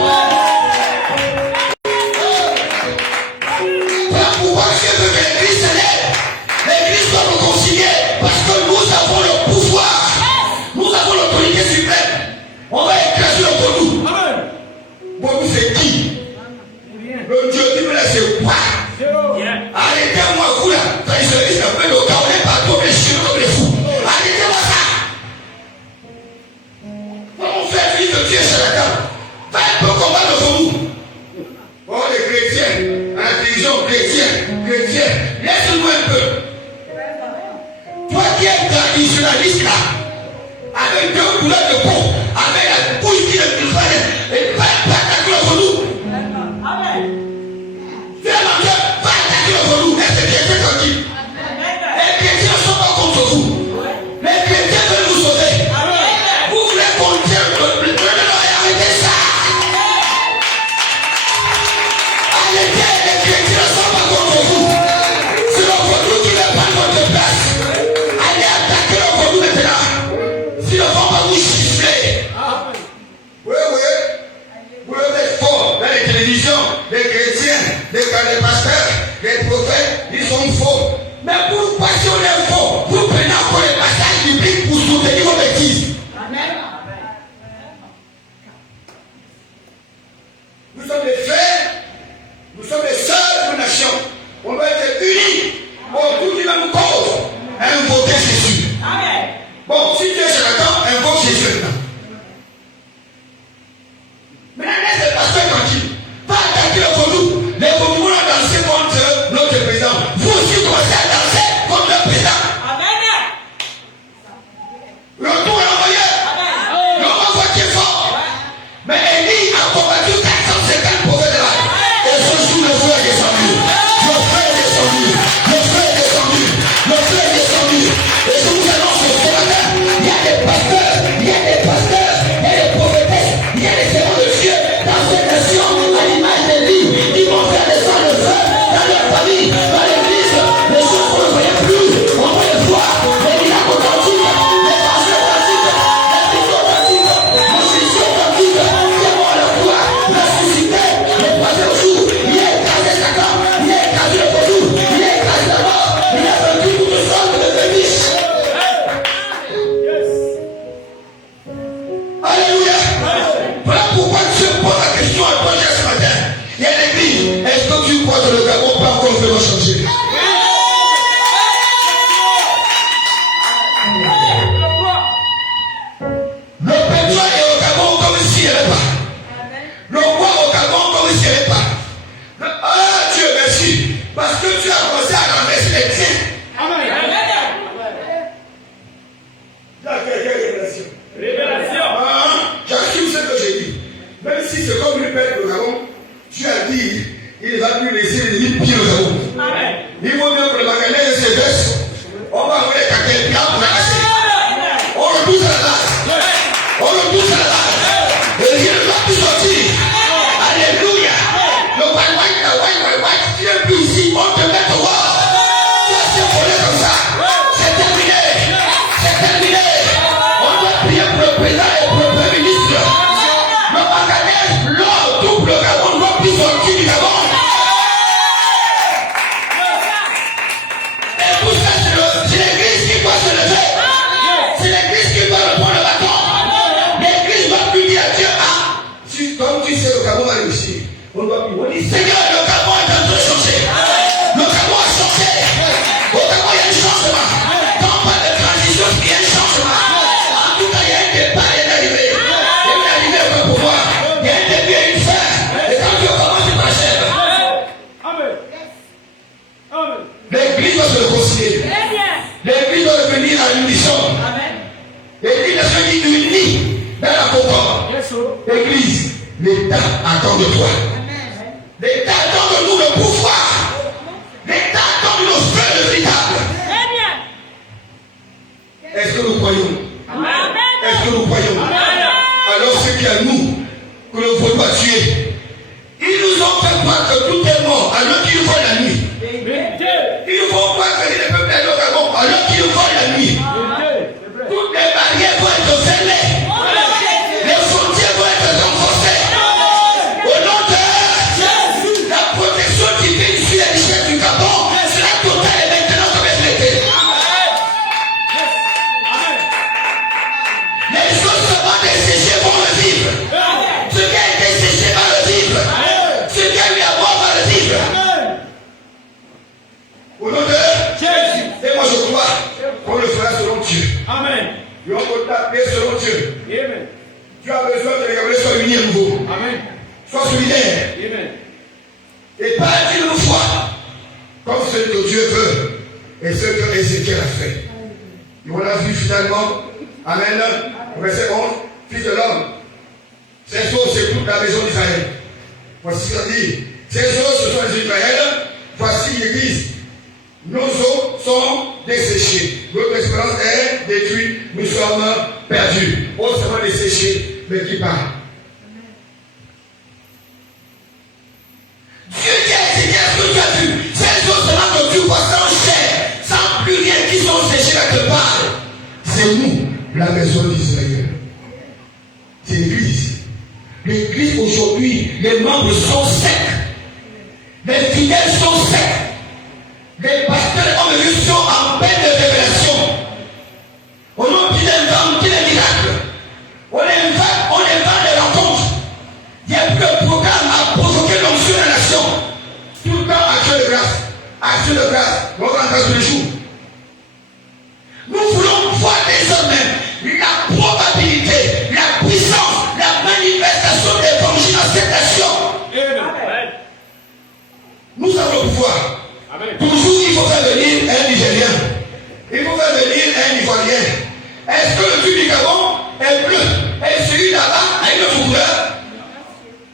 que tu es charlatan. Va un peu combattre pour nous. Oh, les chrétiens, intelligents, chrétiens, laisse-nous un peu. Toi qui es traditionnaliste là, avec deux couleurs de peau, avec la bouche qui ne te fait et pas attaquer le genou. Amen. Tu es menteur, pas attaquer le genou. Est-ce que chrétiens tranquille? Les chrétiens ne sont pas contre vous. Les chrétiens veulent vous sauver. Vous voulez qu'on tienne le nom et arrêtez ça. Arrêtez, les chrétiens ne sont pas contre vous. C'est le genou qui va prendre votre place. Allez attaquer le genou maintenant. S'ils ne vont pas vous chiffrer. Oui. Vous êtes forts dans les télévisions, les chrétiens, les pasteurs, les prophètes, ils sont faux. Mais pour passer on est faux, vous prenez encore les passages bibliques pour soutenir vos bêtises. Nous sommes des frères, nous sommes des sœurs de nation. On doit être unis autour d'une même cause. Invoquer Jésus. Bon, si tu es charlatan, invoque Jésus maintenant. Maintenant, laisse le pasteur tranquille. Pas attaquer le genou. Les genou ont dansé contre notre président. Vous aussi commencez à danser contre le président. Retour à l'envoyeur. L'envoyeur qui est fort. Mais Élie a combattu 450 prophètes de l'âge. Et ce jour, le feu est descendu. Le feu est descendu. Le feu est descendu. Le feu est descendu. Et je vous annonce ce matin, il y a des pasteurs, il y a des pasteurs, il y a des prophétesses, il y a des servants de Dieu dans cette nation, à l'image d'Élie, qui vont faire descendre le feu dans leur famille, dans l'église, les choses qu'on ne voyait plus, on va les voir, les miracles authentiques, les pensées authentiques, les visions authentiques, les solutions authentiques, les morts à la foi, ressusciter, les passer au jour, il a écrasé Satan, il a écrasé le vaudou, il a écrasé la mort, il a vaincu toutes sortes de fétiches. Alléluia. Voilà pourquoi Dieu pose la question à toi ce matin. Il y a l'église. Est-ce que tu crois que le Gabon peut encore vraiment changer? Le pétrole est au Gabon comme s'il n'y avait pas. Le bois au Gabon comme s'il n'y avait pas. Ah Dieu merci. Parce que tu as commencé à renverser les tiens. Révélation. J'assume ce que j'ai dit. Même si c'est comme le père de Gabon, tu as dit, il ne va plus laisser les pieds au Gabon. Il vaut mieux que le magasin de ses vestes. On va envoyer quelqu'un pour ramasser. On repousse à la base. On repousse à la base. Et rien ne va plus sortir. Alléluia. Le white, tu es plus ici, on te met au voir. Tu as été volé comme ça. C'est terminé. C'est terminé. On doit prier pour le président et pour le premier ministre. Le magasin, l'or, double Gabon, ne va plus sortir du Gabon. Et pour ça, c'est l'église qui doit se lever. C'est l'église qui doit reprendre le bâton. L'église doit plus dire à Dieu, comme tu sais, le Gabon va réussir. On doit plus dire, Seigneur, le Gabon est en train de changer. Le Gabon a changé. Au Gabon, il y a un changement. Quand on parle de transition, il y a un changement. En tout cas, il y a un départ et une arrivée. Il y a une arrivée au pouvoir. Il y a un début et une fin. Et quand Dieu commence, il m'achève. L'église doit se réconcilier. L'église doit devenir à l'unisson. L'église doit se dire unie dans la concorde. L'église, l'État attend de toi. L'État attend de nous le pouvoir. L'État attend de nos frères le véritable. Est-ce que nous croyons? Est-ce que nous croyons? Alors c'est qu'à nous que le vaudou a tué. Ils nous ont fait croire que tout est mort alors qu'ils voient la nuit. Ils vont croire que les peuples est au Gabon alors qu'ils voient la nuit. Toutes les barrières vont être fermées. Les frontières vont être renforcées. Au nom de Jésus, la protection divine sur les richesses du Gabon sera totale et maintenant comme elle l'était. Les choses se vont dessécher, vont revivre. Ce qui a été séché va as besoin que les Gabriels soient unis à nouveau. Amen. Sois solidaire. Amen. Et pas une fois, comme ce que Dieu veut et ce que Ézéchiel a fait. Et on a vu finalement, Amen, verset 11, Fils de l'homme, ces eaux, c'est toute la maison d'Israël. Voici ce qu'on dit. Ces eaux, ce sont les Israël. Voici l'Église. Nos eaux sont desséchées. Notre espérance est détruite. Nous sommes perdus. On sera desséchés, mais qui part. Dieu dit à Ézéchiel, ce que tu as vu, ces eaux seulement que tu vois sans chair, sans plus rien, qui sont séchées quelque part. C'est nous, la maison d'Israël. C'est l'église ici. L'église aujourd'hui, les membres sont secs. Les fidèles sont secs. Les pasteurs ont sont en peine de révélation. On a dit des miracles. On invente des rencontres. Il n'y a plus de programme à provoquer l'onction de la nation. Tout le temps, action de grâce. Action de grâce. On va en grâce tous les jours. Nous voulons voir désormais la probabilité, la puissance, la manifestation de l'évangile dans cette nation. Amen. Nous avons le pouvoir. Amen. Toujours, il faut faire venir un Nigérien. Il faut faire venir un Ivoirien. Est-ce que le Dieu du Gabon est bleu? Est celui là-bas a une autre couleur?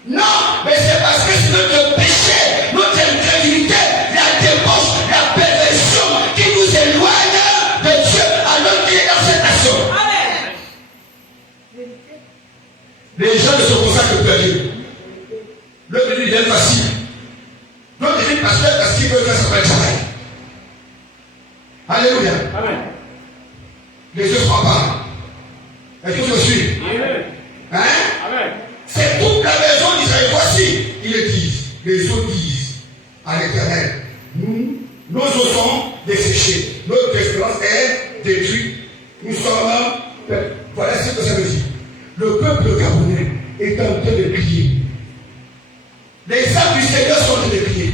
Non, mais c'est parce que c'est notre péché, notre incrédulité, la débauche, la perversion qui nous éloigne de Dieu alors qu'il est dans cette nation. Amen. Les gens ne se consacrent plus à Dieu. Le but devient facile. L'autre devient pasteur parce qu'il veut faire son travail. Alléluia. Amen. Les yeux ne croient pas. Est-ce que je me suis? Amen. Hein? Amen. C'est toute la maison d'Israël. Voici, ils le disent. Les autres disent à l'Éternel, nos eaux sont desséchées. Notre espérance est détruite. Nous sommes. Voilà ce que ça veut dire. Le peuple gabonais est en train de crier. Les âmes du Seigneur sont en train de crier.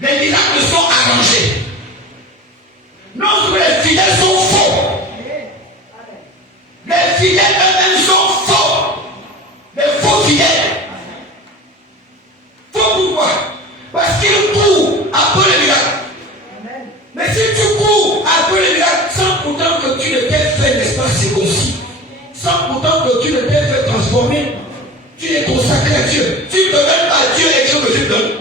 Les miracles sont arrangés. Les fidèles sont faux. Les fidèles eux-mêmes sont faux. Les faux fidèles. Faux pourquoi? Parce qu'ils courent après les miracles. Mais si tu cours après les miracles sans pourtant que tu ne t'es fait, n'est-ce pas, circoncis, sans pourtant que tu ne t'es fait transformer, tu es consacré à Dieu. Tu ne donnes pas à Dieu les choses que tu donnes.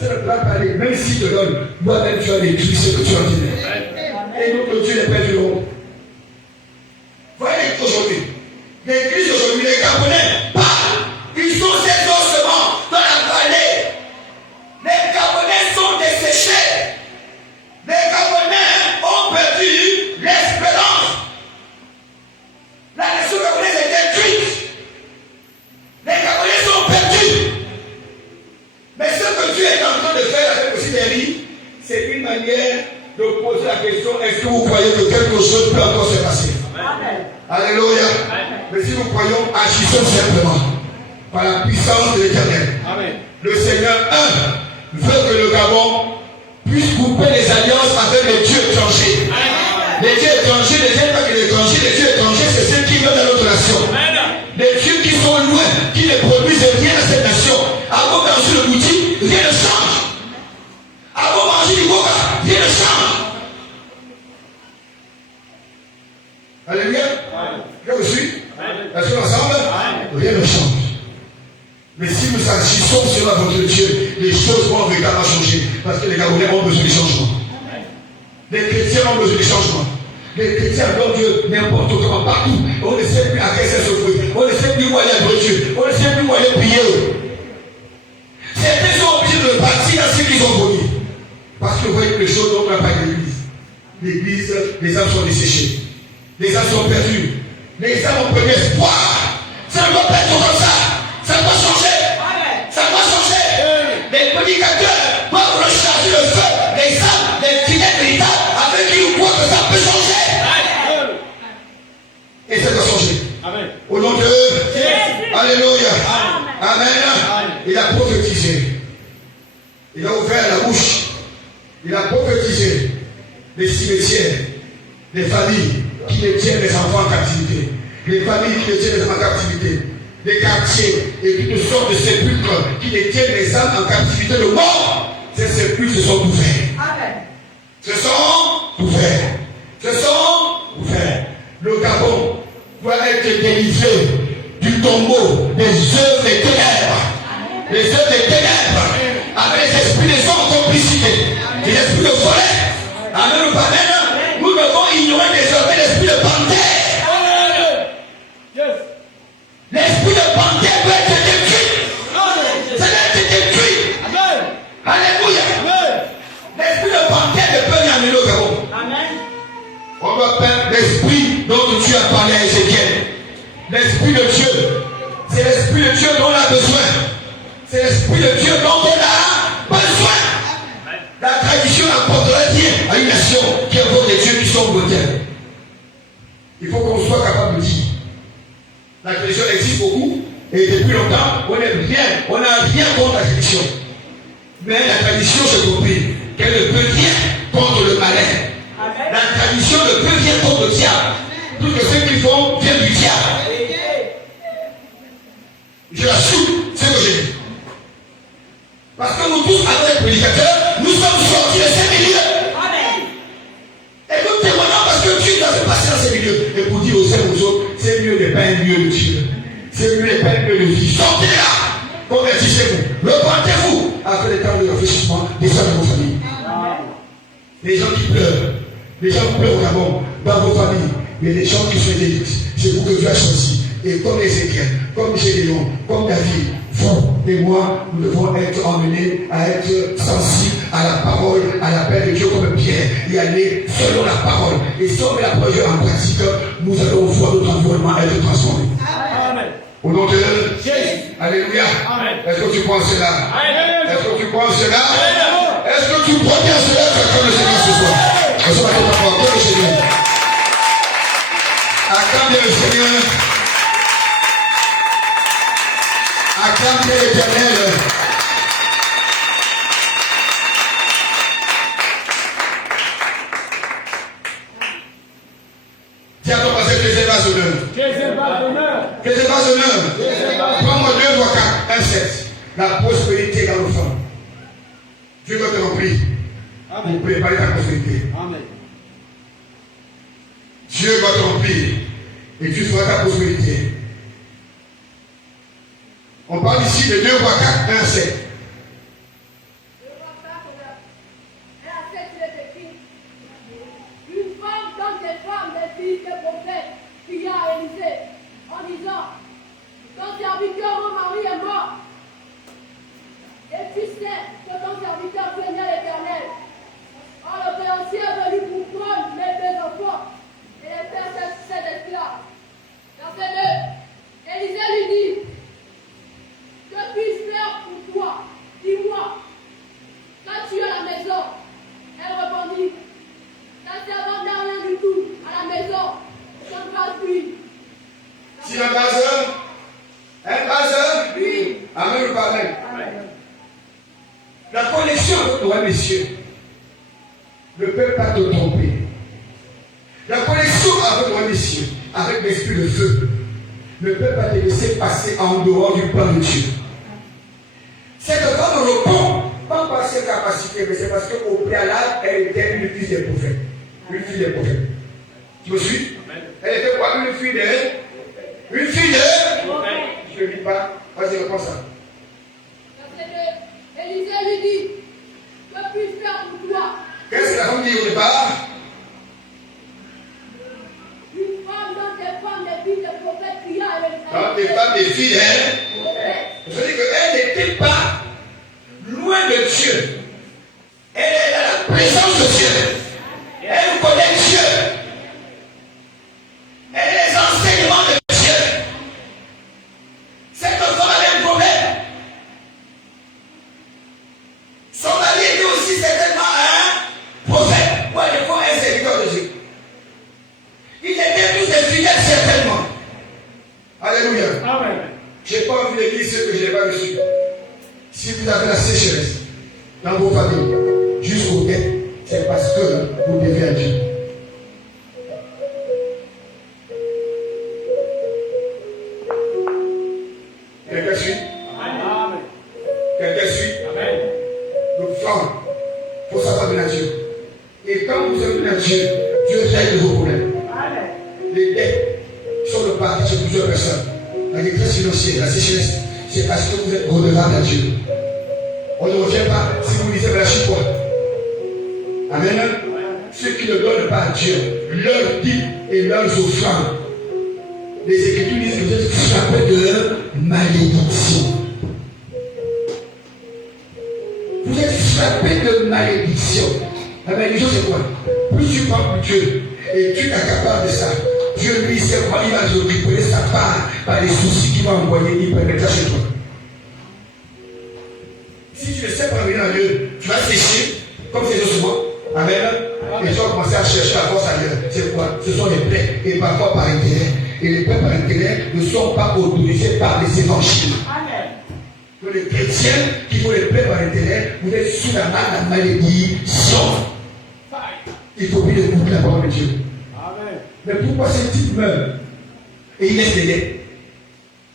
Ça ne peut pas parler, même s'il te donne, toi-même tu as détruit ce que tu as dit. Et notre Dieu n'est pas du monde. Voyez aujourd'hui, l'église aujourd'hui, les Gabonais parlent. Ils sont ces ossements dans la vallée. Les Gabonais sont desséchés. Les Gabonais ont perdu l'espérance. La nation gabonaise est détruite. Les Gabonais sont perdus. Mais ce que Dieu est en train de faire avec aussi des riz, c'est une manière de poser la question, est-ce que vous croyez que quelque chose peut encore se passer? Amen. Alléluia. Mais si nous croyons, agissons simplement par la puissance de l'Éternel. Amen. Le Seigneur, veut que le Gabon puisse couper les alliances avec les dieux étrangers. Les dieux étrangers ne viennent pas que les étrangers. Les dieux étrangers, c'est ceux qui viennent dans notre nation. Les dieux qui sont loin, qui ne produisent rien à cette nation. Avant manger le boutique, rien ne change. Avant manger du boca, rien ne change. Alléluia. Je me suis. Est-ce que ensemble, rien ne change. Mais si nous agissons sur votre Dieu, les choses vont véritablement changer. Parce que les Gabonais ont besoin de changement. Les chrétiens ont besoin de changement. Les chrétiens adorent Dieu n'importe comment, partout. On ne sait plus à quel sens s'offrir. On ne sait plus où aller adorer Dieu. On ne sait plus où aller prier. Certains sont obligés de partir à ce qu'ils ont promis. Parce que vous voyez que les choses n'ont pas d'église. L'église, les âmes sont desséchées. Les âmes sont perdues. Les âmes ont perdu espoir. Ça ne doit pas être comme ça. Ça doit changer. Ça doit changer. Les prédicateurs doivent recharger le feu. Les âmes, les fidèles véritables, avec qui ils croient que ça peut changer. Et ça doit changer. Amen. Au nom de Jésus. Alléluia. Amen. Il a prophétisé. Il a ouvert la bouche. Il a prophétisé les cimetières, les familles qui détiennent les enfants en captivité. les familles chrétiennes en captivité, les quartiers et toutes sortes de sépulcres qui détiennent les âmes en captivité de mort, ces sépulcres se sont ouverts. Amen. Se sont ouverts. Se sont ouverts. Le Gabon doit être délivré du tombeau des œuvres des ténèbres. Les œuvres des ténèbres. Avec les esprits des hommes en complicité. Les esprits de volée. Amen ou amen. Nous devons ignorer désormais l'esprit de panthère. L'esprit de panthère peut être détruit. Ça doit être détruit. Alléluia. L'esprit de panthère ne peut rien amener au Gabon. On doit perdre l'esprit dont Dieu a parlé à Ézéchiel. L'esprit de Dieu. C'est l'esprit de Dieu dont on a besoin. C'est l'esprit de Dieu dont on a besoin. La tradition apportera bien à une nation qui invoque des dieux qui sont modèles. Il faut qu'on soit capable de dire. La tradition existe beaucoup et depuis longtemps, on n'a rien contre la tradition. Mais la tradition, j'ai compris qu'elle ne peut rien contre le malin. La tradition ne peut rien contre le diable. Tout ce qu'ils font vient du diable. Je l'assure, c'est ce que j'ai dit. Parce que nous tous, avec les prédicateurs, nous sommes sortis de ces milieux. Et nous témoignons parce que Dieu nous a fait passer dans ces milieux. Et pour dire aux uns aux autres, ces milieux n'est pas un lieu de Dieu. Ces milieux n'est pas un lieu de vie. Sortez là. Convertissez-vous. Repentez-vous. Après le temps de réfléchissement, des soeurs de vos familles. Les gens qui pleurent. Les gens qui pleurent au Gabon, dans vos familles. Mais les gens qui sont élites. C'est vous que Dieu a choisi. Et comme Ézéchiel, comme Gédéon, comme David, vous et moi, nous devons être emmenés à être sensibles à la parole, à l'appel de Dieu comme Pierre, et aller selon la parole. Et si on met la parole en pratique, nous allons voir notre environnement être transformé. Amen. Au nom de Jésus. Alléluia. Amen. Est-ce que tu crois en cela? Est-ce que tu crois en cela? Est-ce que tu crois bien cela? Tu acclame le Seigneur ce soir. On se va faire encore le Seigneur. Acclame bien le Seigneur. Acclame bien l'Éternel. Dis à ton passé que c'est pas honneur. Que c'est pas honneur. Prends-moi 2 voix 4, 1, 7. La prospérité dans nos femmes. Dieu doit te remplir. Pour préparer ta prospérité. Amen. Dieu va te remplir. Et tu feras ta prospérité. On parle ici de 2 voix 4, 1, 7. Une femme donne des femmes, des filles, des prophètes, qui a Élysée, en disant, ton serviteur, mon mari est mort. Et tu sais que ton serviteur craignait l'Éternel. Or, le créancier est venu pour prendre mes 2 enfants et les faire ses esclaves. Verset 2. Élisée lui dit, que puis-je faire pour toi? Dis-moi. Qu'as-tu à la maison? Elle répondit, ta servante n'a rien du tout à la maison. Je ne passe plus. Si un baseur, oui. Amen ou pas amen? La connexion avec toi, messieurs, ne peut pas te tromper. La connexion avec toi, messieurs, avec l'esprit de feu, ne peut pas te laisser passer en dehors du plan de Dieu. Cette femme répond, pas par ses capacités, mais c'est parce qu'au préalable, elle était une fille des prophètes. Une fille des prophètes. Tu me suis? Elle était quoi? Une fille de... Une fille de... Je ne lis pas. Vas-y, reprends ça. Élisée lui dit, que puis-je faire pour toi? Qu'est-ce que la femme dit au départ? Une femme dans des femmes, des filles, des prophètes qui a Dans des femmes, des filles, je veux dire qu'elle n'était pas loin de Dieu. Elle est dans la présence de Dieu. Elle connaît Dieu. Elle est les enseignements de Dieu. Cette femme avait un problème. Son mari était aussi certainement un prophète. Ou à l'époque un serviteur de Dieu. Ils étaient tous des fidèles certainement. Alléluia. Amen. Je n'ai pas vu l'église ce que je n'ai pas reçu. Si vous avez la sécheresse dans vos familles, jusqu'au tête, c'est parce que vous devez à Dieu. de Dieu, Dieu règle vos problèmes. Les dettes sont le parti chez plusieurs personnes. La détresse financière, la sécheresse, c'est parce que vous êtes redevable à Dieu. On ne revient pas si vous lisez la chiffre. Amen. Ceux qui ne donnent pas à Dieu, leurs dîmes et leurs offrandes, les Écritures disent que vous êtes frappés de malédiction. Vous êtes frappés de malédiction. La malédiction, c'est quoi? Plus tu parles de Dieu et tu t'accapares de ça, Dieu lui, c'est quoi? Il va te récupérer sa part par les soucis qu'il va envoyer, il permettra chez toi. Si tu ne sais pas venir à Dieu, tu vas sécher comme ces ossements. Amen. Et tu vas commencer à chercher la force ailleurs. C'est quoi? Ce sont les prêts et parfois par intérêt. Et les prêts par intérêt ne sont pas autorisés par les évangiles. Que les chrétiens qui font les prêts par intérêt, vous êtes sous la main de la malédiction. Il faut bien écouter la parole de Dieu. Amen. Mais pourquoi ce type meurt et il laisse des dettes?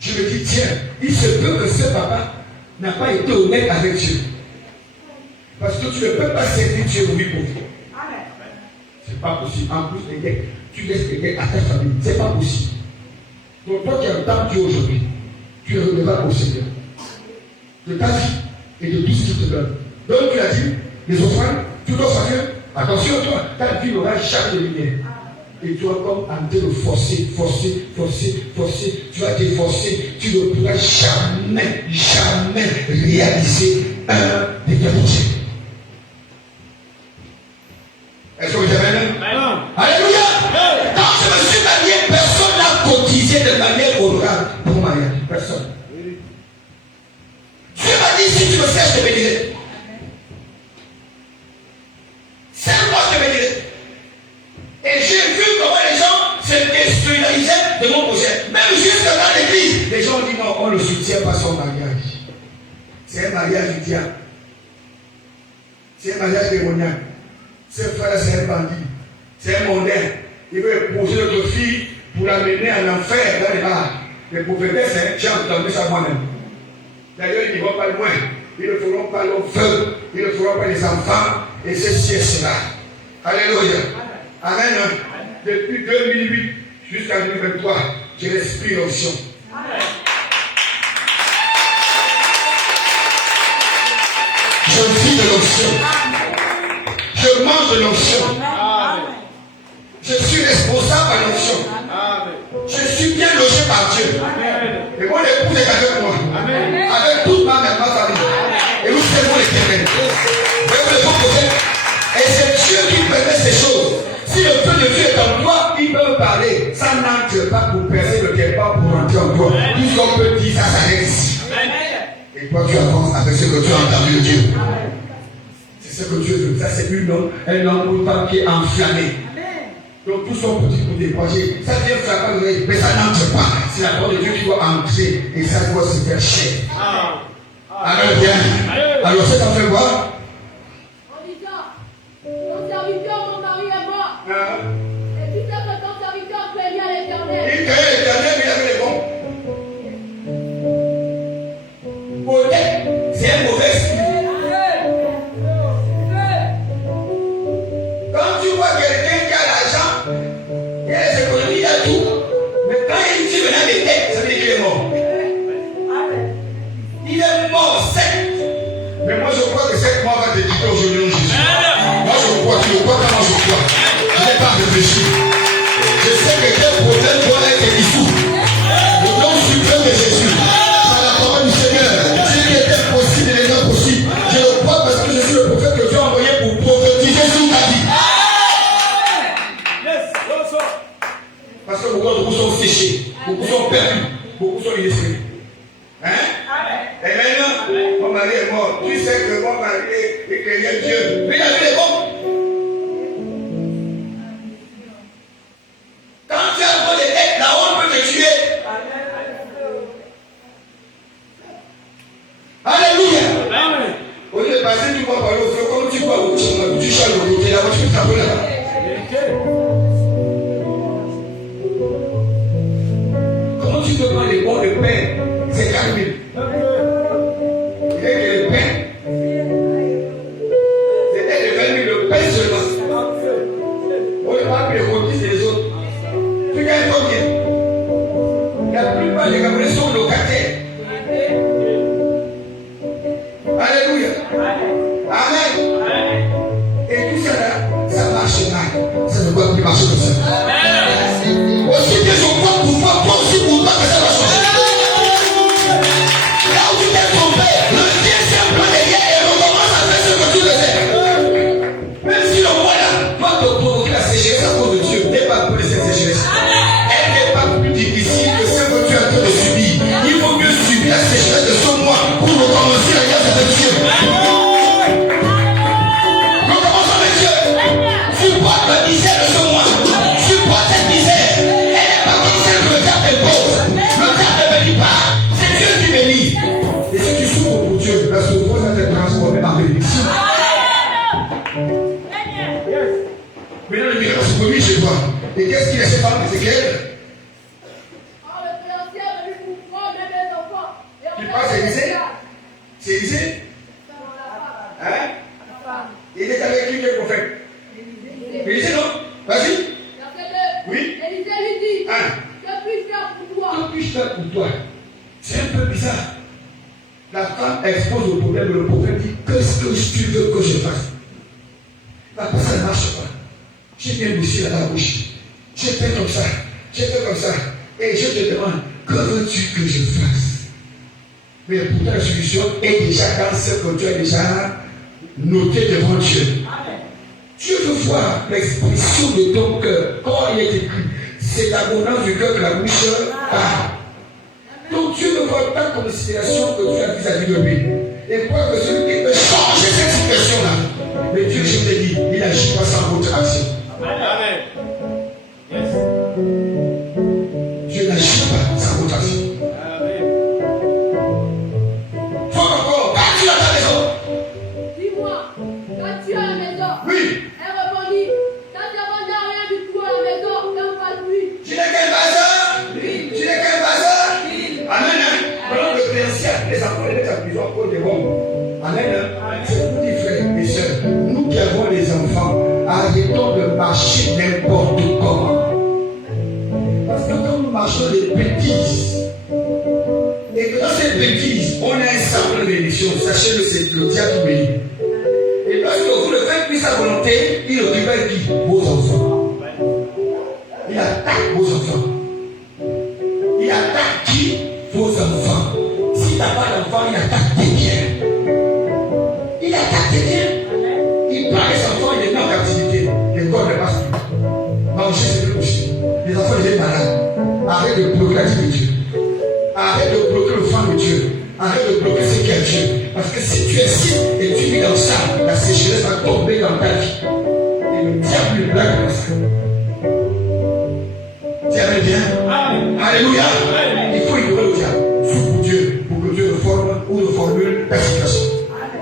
Je me dis, tiens, il se peut que ce papa n'a pas été honnête avec Dieu. Parce que tu ne peux pas servir Dieu oui pour vous. C'est pas possible. En plus, les dettes, tu laisses des dettes à ta famille. C'est pas possible. Donc toi qui entends Dieu aujourd'hui, tu es redevable au Seigneur. De ta vie et de tout ce qu'il te donne. Donc tu as dit, les offrandes, tu dois faire. Attention toi, ta vie n'aura jamais de lumière. Et tu vas comme en train de forcer. Tu vas te forcer. Tu ne pourras jamais réaliser un des Dieu. Est-ce que vous avez un? Alléluia! Quand je me suis marié, personne n'a cotisé de manière honorable pour mon mariage. Personne. Dieu m'a dit, si tu me fais, je te bénirai. C'est moi je te bénirai. Et j'ai vu comment les gens se désolidarisaient de mon projet. Même jusqu'à dans l'église, les gens disent non, on ne soutient pas son mariage. C'est un mariage du diable. C'est un mariage démoniaque. Ce frère, c'est un bandit. C'est un mondain. Il veut épouser notre fille pour l'amener en enfer dans les bars. Les prophétesses, j'ai entendu ça moi-même. D'ailleurs, ils ne vont pas loin. Ils ne feront pas leur feu. Ils ne feront pas les enfants. Et ceci et cela. Alléluia. Amen. Depuis 2008 jusqu'à 2023, je respire l'onction. Je vis de l'onction. Je mange de l'onction. Je suis responsable par l'onction. Je suis bien logé par Dieu. Et mon épouse est avec moi. Avec toute ma famille. Et nous servons l'Éternel. Voyez le bon côté. Et c'est Dieu qui permet ces choses. Si le feu de Dieu est en toi, il peut me parler. Ça n'entre pas pour percer le cœur, pour rentrer en toi. Tout ce qu'on peut dire, ça s'arrête ici. Et toi, tu avances avec ce que tu as entendu de Dieu. C'est ce que Dieu veut. Ça, c'est un homme ou une femme qui est enflammé. Donc, tout son petit coup découragé. Ça vient frapper l'oreille, mais ça n'entre pas. C'est la parole de Dieu qui doit entrer. Et ça doit se faire chair. Alors, bien. Alors, c'est en fait quoi? En disant, ton serviteur, mon mari est mort. Et tu sais que ton serviteur craignait l'Éternel. Il craignait l'Éternel, mais il avait les bons. Peut-être, c'est un mauvais esprit. Quand tu vois quelqu'un qui a l'argent, il a les économies, il a tout. Mais quand il dit maintenant les têtes, ça veut dire qu'il est mort. Il est mort sec. Mais moi je crois que cette mort va te quitter aujourd'hui en Jésus. Moi je crois, tu le crois comment je crois. Je n'ai pas réfléchi. Je sais que quel problème doit être dissous. Le nom suprême de Jésus. Par la parole du Seigneur. Ce qui était possible et l'impossible. Je le crois parce que je suis le prophète que Dieu a envoyé pour prophétiser sur ta vie. Parce que beaucoup de vous sont séchés. Beaucoup sont perdus. Beaucoup sont illustrés. Hein? Et maintenant, mon mari est mort. Tu sais que mon mari est craignait Dieu. Mais il a vu les bons. Quand tu as besoin de tête, la honte peut te tuer. Alléluia. Au lieu de passer, tu vois par le feu, comme tu vois où tu changes le côté là-bas, tu peux t'appeler là-bas. Comment tu peux prendre les bons de pain? C'est 4 000. Il est que le pain. C'était de 20 000 le pain seulement. crois que c'est Élisée? C'est Élisée? Hein? Il est avec lui, le prophète. Élisée, non? Vas-y. Oui. Élisée lui dit, Hein? que puis-je faire pour toi? Que puis-je faire pour toi? C'est un peu bizarre. La femme expose le problème, le prophète dit, qu'est-ce que tu veux que je fasse? La personne ne marche pas. J'ai bien bossé à la bouche. J'ai fait comme ça. J'ai fait comme ça. Et je te demande, que veux-tu que je fasse? Mais pourtant la solution est déjà dans ce que tu as déjà noté devant Dieu. Dieu veut voir l'expression de ton cœur. Quand il est écrit, c'est l'abondance du cœur que la bouche a. Donc Dieu ne voit pas comme situation que tu as vis-à-vis de lui. Et quoi que celui qui peut changer cette situation-là. Mais Dieu, je te dis, il n'agit pas sans votre action. Amen. Yes. Dieu n'agit pas sans votre action. Amen. Faut encore, qu'as-tu à ta maison? Dis-moi, qu'as-tu à la maison? Oui. Elle répondit, ça ne demande rien du tout à la maison, même pas de lui. Tu n'es qu'un bazar? Oui. Tu n'es qu'un bazar? Amen. Pendant le créancier, les enfants les mettent en prison pour des bombes. Amen. C'est pour dire, frères et sœurs, nous qui avons les enfants, arrêtons de marcher n'importe comment. Parce que quand nous marchons des bêtises, et que dans ces bêtises, on a un certain de bénédiction, sachez que c'est le diable qui bénit. Et lorsque vous ne faites plus sa volonté, il récupère qui? Vos enfants. Il attaque vos enfants. Il attaque qui? Vos enfants. Si tu n'as pas d'enfants, il attaque tes biens. Il attaque tes biens. Il prend les enfants, il les met en captivité. L'école ne passe plus. Manger, c'est plus possible. Les enfants deviennent malades. Arrête de bloquer la vie de Dieu. Arrête de bloquer le sang de Dieu. Arrête de bloquer ce qu'il y a Dieu. Parce que si tu es ici et tu vis dans ça, la sécheresse va tomber dans ta vie. Et le diable lui blague dans ça. Tiens bien. Alléluia. Il faut ignorer le diable. Sous pour Dieu, pour que Dieu reforme ou reformule la situation.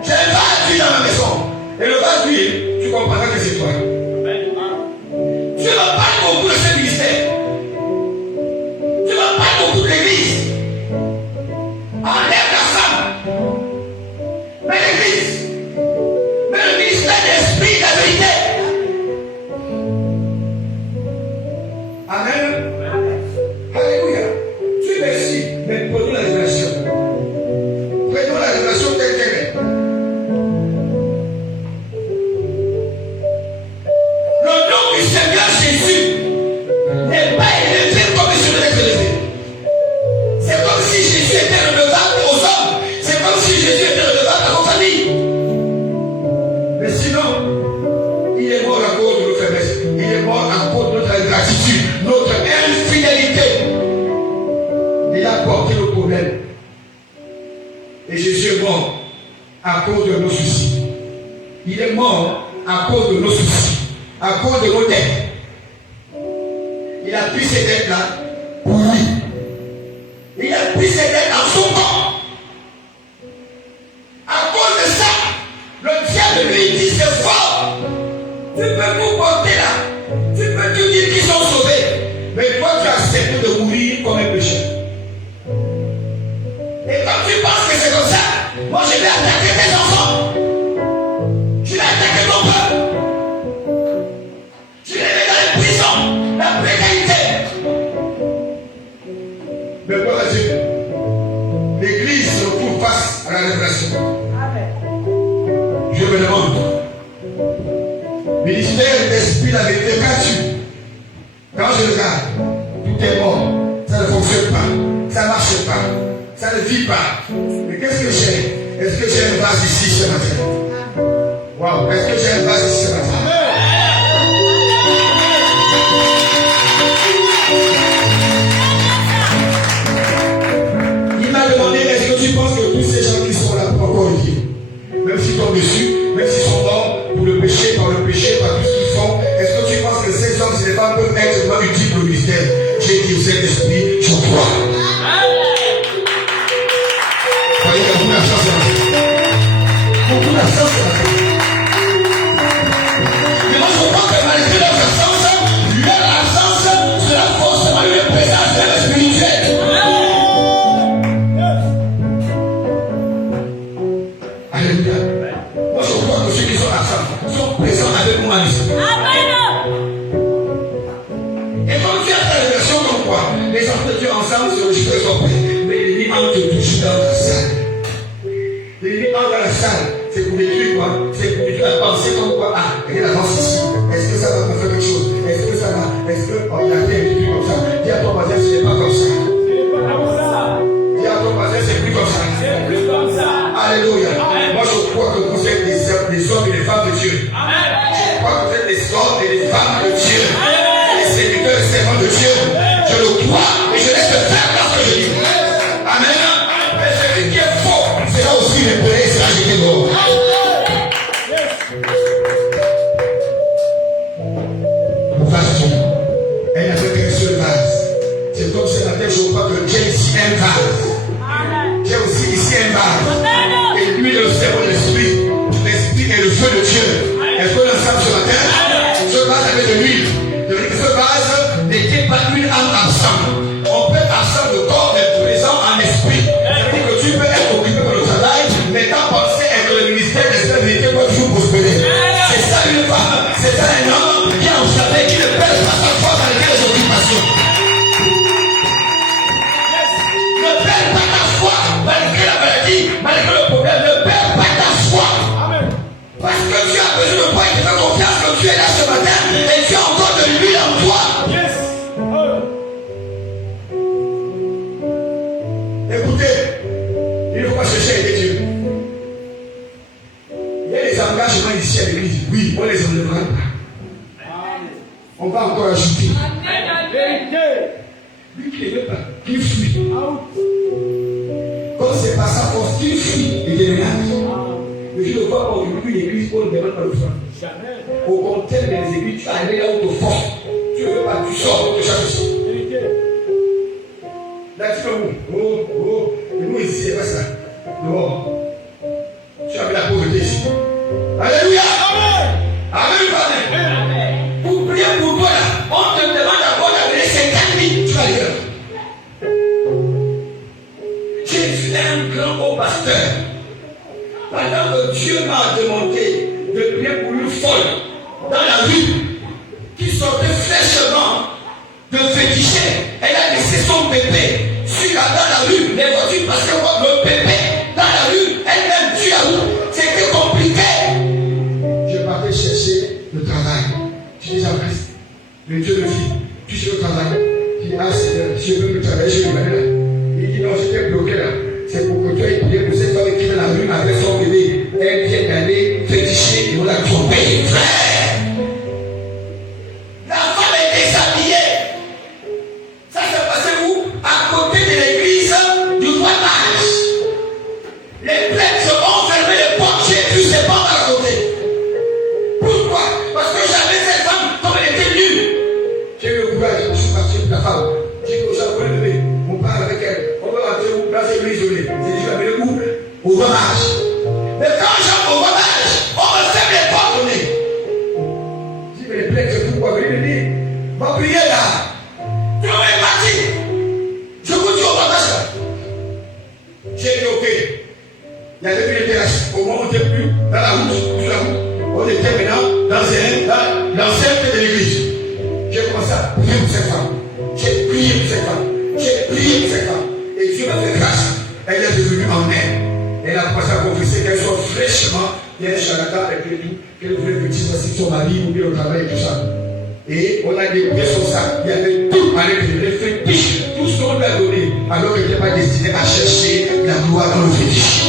J'ai un vase d'huile dans ma maison. Et le vase d'huile, tu comprendras que c'est toi. Dieu ne parle beaucoup de ce ministère. Dieu ne parle beaucoup de l'église. Enlève la femme. Mais l'église. Mais le ministère de l'esprit, de la vérité. Amen. Alléluia. Dieu merci. Mais prenons la révélation. Prenons la révélation telle qu'elle est. Le nom du Seigneur Jésus n'est pas élevé comme il serait élevé. C'est comme si Jésus était redevable aux hommes. C'est comme si Jésus était redevable à nos familles. Mais sinon, il est mort à cause de nos faiblesses. Il est mort à cause de notre ingratitude, notre infidélité. Il a porté le problème. Et Jésus est mort à cause de nos soucis. Il est mort à cause de nos soucis, à cause de nos dettes. Il a pris ces dettes-là pour lui. Il a pris ses dettes dans son corps. À cause de ça, le diable lui dit c'est fort. Tu peux tout porter là. Tu peux tout dire qu'ils sont sauvés. Mais toi tu acceptes de mourir comme un pécheur. Et quand tu penses que c'est comme ça, moi je vais attaquer tes enfants. Je vais attaquer ton peuple. Je les mets dans les prisons, la précarité. Mais voilà Dieu. L'église se retrouve face à la révélation. Je me demande, ministère d'esprit, la vérité, qu'as-tu? Quand je regarde, tout est mort, ça ne fonctionne pas, ça ne marche pas, ça ne vit pas. Mais qu'est-ce que j'ai? Est-ce que j'ai un vase ici ce matin? Waouh, est-ce que j'ai un vase ici ce matin? Il m'a demandé, est-ce que tu penses que tous ces gens qui sont là pour encore vivre, même s'ils tombent dessus, même s'ils sont morts pour le péché, par tout ce qu'ils font, est-ce que tu penses que ces hommes, ces femmes peuvent être vraiment utiles pour le ministère? J'ai dit au Saint-Esprit, je crois. Voyez, il y a beaucoup d'argent sur la tête. Beaucoup d'argent sur la tête. entre toujours dans la salle. L'ennemi entre dans la salle, c'est pour détruire quoi? C'est pour détruire la pensée comme quoi? Ah, regarde avance ici. Est-ce que ça va me faire quelque chose? Est-ce que ça va? Est-ce que on a fait un truc comme ça? Dis à ton voisin, ce n'est pas comme ça. Dis à ton voisin, c'est plus comme ça. Alléluia. Moi, je crois que vous êtes des hommes et des femmes de Dieu. Je crois que vous êtes des hommes et des femmes de Dieu. Des serviteurs et servants de Dieu. Je le crois et je laisse faire parce que je dis. Amen. Mais celui qui est faux sera aussi repéré et sera jeté dehors. Vase Dieu. Elle n'avait qu'un seul vase. C'est comme ce matin, je crois que j'ai ici un vase. J'ai aussi ici un vase. Et lui, le cerveau de l'esprit. L'esprit et le feu de Dieu. Est-ce que l'ensemble ce matin? Ce vase avait de l'huile. Ce vase n'était pas une âme absente. On peut être absent de corps, mais présent en esprit. C'est-à-dire que tu peux être occupé par le travail, mais ta pensée est que le ministère des stabilités doit toujours prospérer. C'est ça une femme, c'est ça un homme qui a observé, qui ne perd pas sa foi malgré les occupations. Ne perds pas ta foi malgré la maladie, malgré le problème, ne perds pas ta foi. Parce que tu as besoin de toi et tu fais confiance que tu es là ce matin et tu as encore de l'huile en toi. Écoutez, il ne faut pas chercher à aider Dieu. Il y a des engagements ici à l'église. Oui, on les enlèvera pas. On va encore ajouter. Lui qui ne veut pas, qu'il fuit. Comme c'est pas sa force, qu'il fuit et déménage. Je ne vois pas aujourd'hui une église où on ne demande pas le frein. Au contraire des églises, tu as allé là où te force. Tu ne veux pas, tu sors, tu cherches ici. Là, tu fais où? Et nous ici, c'est pas ça. Dehors. Tu as mis la pauvreté ici. Alléluia! Amen! Amen! Pour prier pour toi là, on te demande d'abord d'amener 50 000. Tu vas aller. Jésus est un grand haut pasteur. Pendant que Dieu m'a demandé de prier pour une folle dans la rue qui sortait fraîchement de féticher, elle a laissé son bébé dans la rue, les voitures passaient comme le bébé dans la rue, elle-même Dieu à où c'était compliqué. Je partais chercher le travail. Tu dis à Christ, le Dieu de vie, tu cherches le travail. Tu dis, ah Seigneur, si je veux me travailler, je vais me là. Il dit, non, j'étais bloqué là. C'est pour que tu aies prié pour cette femme qui est dans la rue avec son bébé. Elle vient d'aller féticher et on l'a trompé. Frère, la femme est déshabillée. Ça s'est passé où? À côté de l'église du roi Mage. Les prêtres ont fermé les portes. J'ai vu ces portes à côté. Pourquoi? Parce que j'avais cette femme comme elle était nue. J'ai eu le courage, je suis parti pour la femme. J'ai dit que j'ai appelé le bébé. On parle avec elle. On va rentrer où? Dans cette église isolée. J'ai dit, je vais amener où? Au roi Mage. Mais quand j'entre au roi Mage, on me ferme les portes au nez. J'ai dit, mais les prêtres, c'est pourquoi? Venez me dire. Va prier là. Tu m'es parti. Je vous dis au roi Mage là. J'ai dit, ok. Il y avait une terrasse. Au moment où on n'était plus dans la route, sur la route, on était maintenant dans l'enceinte de l'église. J'ai commencé à prier pour cette femme. J'ai prié pour cette femme. J'ai prié pour cette femme. Et Dieu m'a fait grâce. Elle est devenue en aide. Elle a commencé à confesser qu'elle soit fraîchement, il y a un charlatan avec tout, qu'elle voulait que tu fasses son mari ou bien au travail et tout ça. Et on a découvert son sac. Il y avait tout à l'intérieur, les fétiches, tout ce qu'on lui a donné, alors qu'elle n'était pas destinée à chercher la gloire dans le fétiche.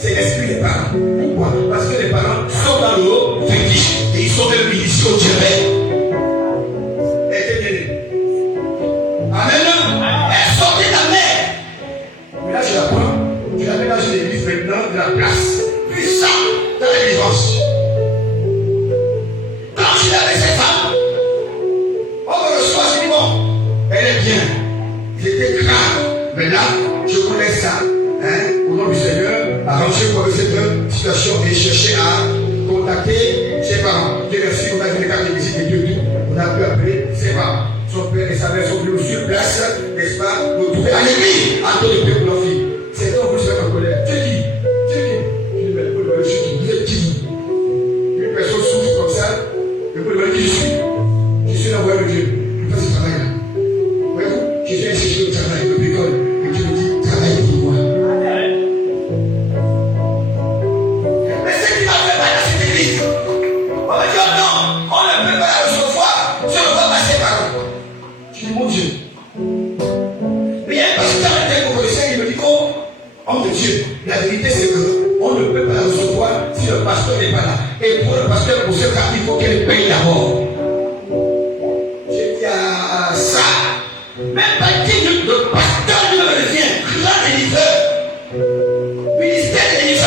C'est l'esprit des parents. Pourquoi? Parce que les parents sont dans le haut fétiche et ils sont même ici au diabète. Elle était bien née. Amen. Elle sortait de la mer. Mais là, je la prends. Je la mets dans une église maintenant de la place. Puissant dans la délivrance. Quand je suis avec cette femme, on me reçoit, je dis bon, elle est bien. J'étais grave. Mais là, je connais ça. Au nom du Seigneur, arrangez-vous avec cette situation et cherchez à contacter ses parents. Dieu merci, on a vu les cartes de visite et Dieu tout. On a pu appeler ses parents. Son père et sa mère sont venus sur place, n'est-ce pas, nous trouver à l'église, en train de prier pour leur fille. C'est donc vous serez en colère. Dieu dit, je dis, mais le chute. pas là. Et pour le pasteur, pour ce cas, il faut qu'elle paye d'abord. J'ai dit à ça. Même pas 10 minutes, le pasteur lui devient grand éditeur. Ministère de l'Église.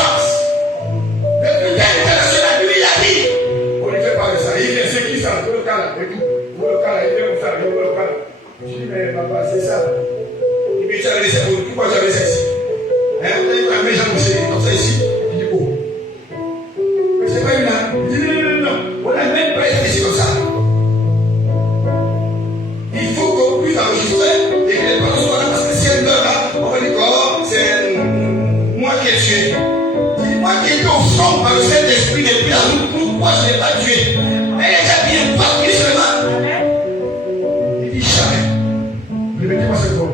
Le bulletin international, lui, il a dit. On ne fait pas de ça. Il vient, c'est qui ça? Le cas là, et tout. Le cas là, il vient comme ça, le cas là. Je dis, mais papa, c'est ça. Il me dit, tu as laissé, pourquoi tu as laissé ici? Vous avez vu un méchant monsieur comme ça ici? Il dit, oh. Mais c'est pas une là. Il dit, non. On n'a même pas été ici comme ça. Il faut qu'on puisse enregistrer et que les parents soient là parce que si elle meurt là, on va dire, oh, c'est moi qui ai tué. C'est moi qui ai été au front par le Saint-Esprit depuis la route. Pourquoi je ne l'ai pas tué? Elle est déjà bien partie seulement. Il dit jamais. Ne mettez-moi cette voix.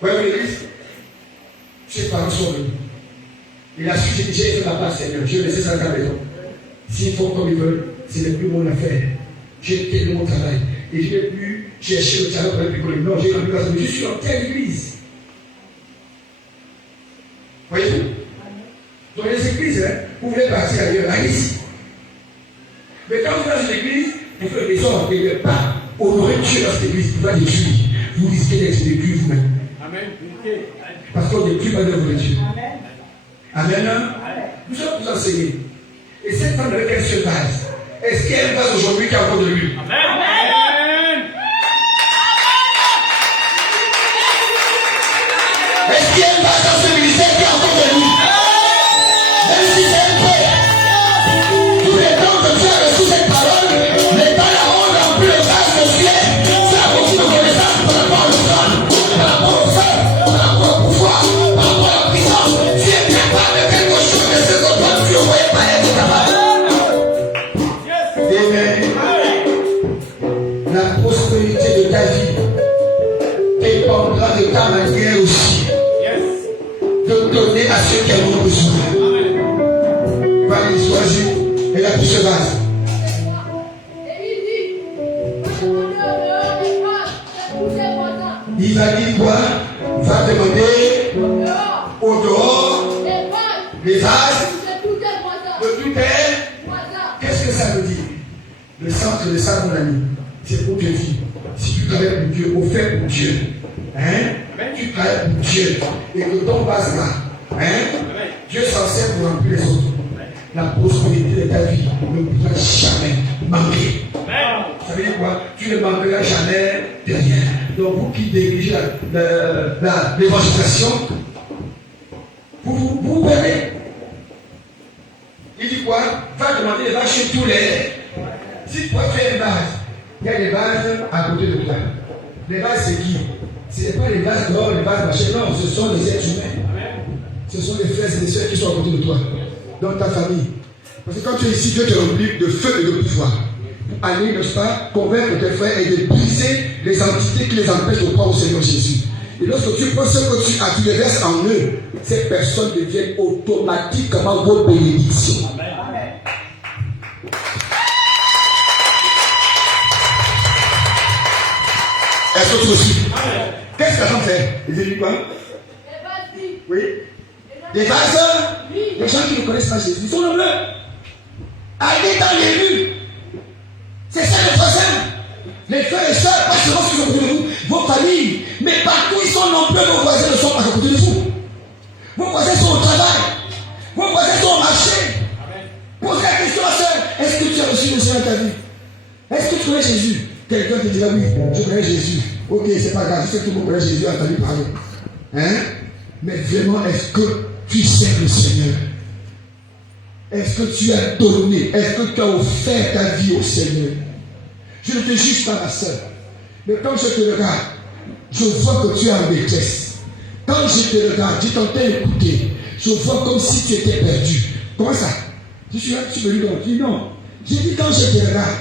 Voyez l'église? Ses parents sont venus. Il a su que j'ai fait la place, Seigneur. Je vais laisser ça dans la maison. S'ils font comme ils veulent, ce n'est plus mon affaire. J'ai fait mon travail. Et je ne vais plus chercher le travail pour les picoler. Non, j'ai rempli la maison. Je suis en telle église. Voyez-vous? Dans les églises, vous voulez partir ailleurs, allez-y. Mais quand vous êtes dans une église, vous faites des ordres et ne pas honorer Dieu dans cette église. Vous allez détruire. Vous risquez d'être détruit vous-même. Amen. Parce qu'on ne détruit pas l'œuvre de Dieu. Amen. Nous allons vous enseigner. Et cette femme avec elle se base. Est-ce qu'il y a une base aujourd'hui qui a encore de lui? Amen. Est-ce qu'il y a une base dans ce ministère qui a encore de lui? Même si c'est un peu. Tous les temps que tu as reçu cette parole, les temps là ont rempli le grâce de Dieu. Tu as beaucoup de connaissances par rapport au trône, par rapport au feu, par rapport au pouvoir, par rapport à la puissance. Tu es capable de quelque chose de ce que toi tu ne voyais pas être capable. Amen. La prospérité de ta vie dépendra de ta manière aussi de donner à ceux qui en ont besoin. Valérie choisit et la plus base. Et il dit, va demander au dehors des femmes, de tous ses voisins. Il va dire quoi? Va demander Au dehors, au dehors les vases, les vases de tous tes voisins. de tout est. Voisins. Qu'est-ce que ça veut dire? Le centre de ça, mon ami, c'est pour te dire. Si tu travailles pour Dieu, au fait pour Dieu, tu travailles pour Dieu, et que ton vase là, Dieu s'en sert pour remplir les autres. La prospérité de ta vie ne pourra jamais manquer. Ça veut dire quoi? Tu ne manqueras jamais de rien. Donc vous qui dirigez l'évangélisation, vous verrez. Il dit quoi? Va demander les vaches chez tous les. Si toi tu as une base, il y a des bases à côté de toi. Les bases c'est qui? Ce n'est pas les bases d'or, les bases machin, non, ce sont les êtres humains. Ce sont les frères et les sœurs qui sont à côté de toi, dans ta famille. Parce que quand tu es ici, Dieu te remplit de feu et de pouvoir. Pour aller, n'est-ce pas, convaincre tes frères et de briser les entités qui les empêchent de croire au Seigneur Jésus. Et lorsque tu prends ce que tu as, tu les restes en eux, ces personnes deviennent automatiquement vos bénédictions. Est-ce que tu me suis? Qu'est-ce que la femme fait? Il dit quoi? Les vases vides. Oui. Les vases, les gens qui ne connaissent pas Jésus, ils sont nombreux. Allez dans les rues. C'est ça le voisin. Les frères et sœurs, pas seulement ceux qui sont à côté de vous, vos familles, mais partout ils sont nombreux, vos voisins ne sont pas à côté de vous. Vos voisins sont au travail. Vos voisins sont au marché. Posez la question à sœur, est-ce que tu as reçu le Seigneur dans ta vie? Est-ce que tu connais Jésus? Quelqu'un te dira oui, je connais Jésus. Ok, c'est pas grave, je sais que tout le monde connaît Jésus, a entendu parler. Mais vraiment, est-ce que tu sais le Seigneur? Est-ce que tu as donné? Est-ce que tu as offert ta vie au Seigneur? Je ne te juge pas, ma soeur. Mais quand je te regarde, je vois que tu es en détresse. Quand je te regarde, je t'entends écouter. Je vois comme si tu étais perdu. Comment ça? Je suis là, tu me dis donc. Je dis non. J'ai dit quand je te regarde,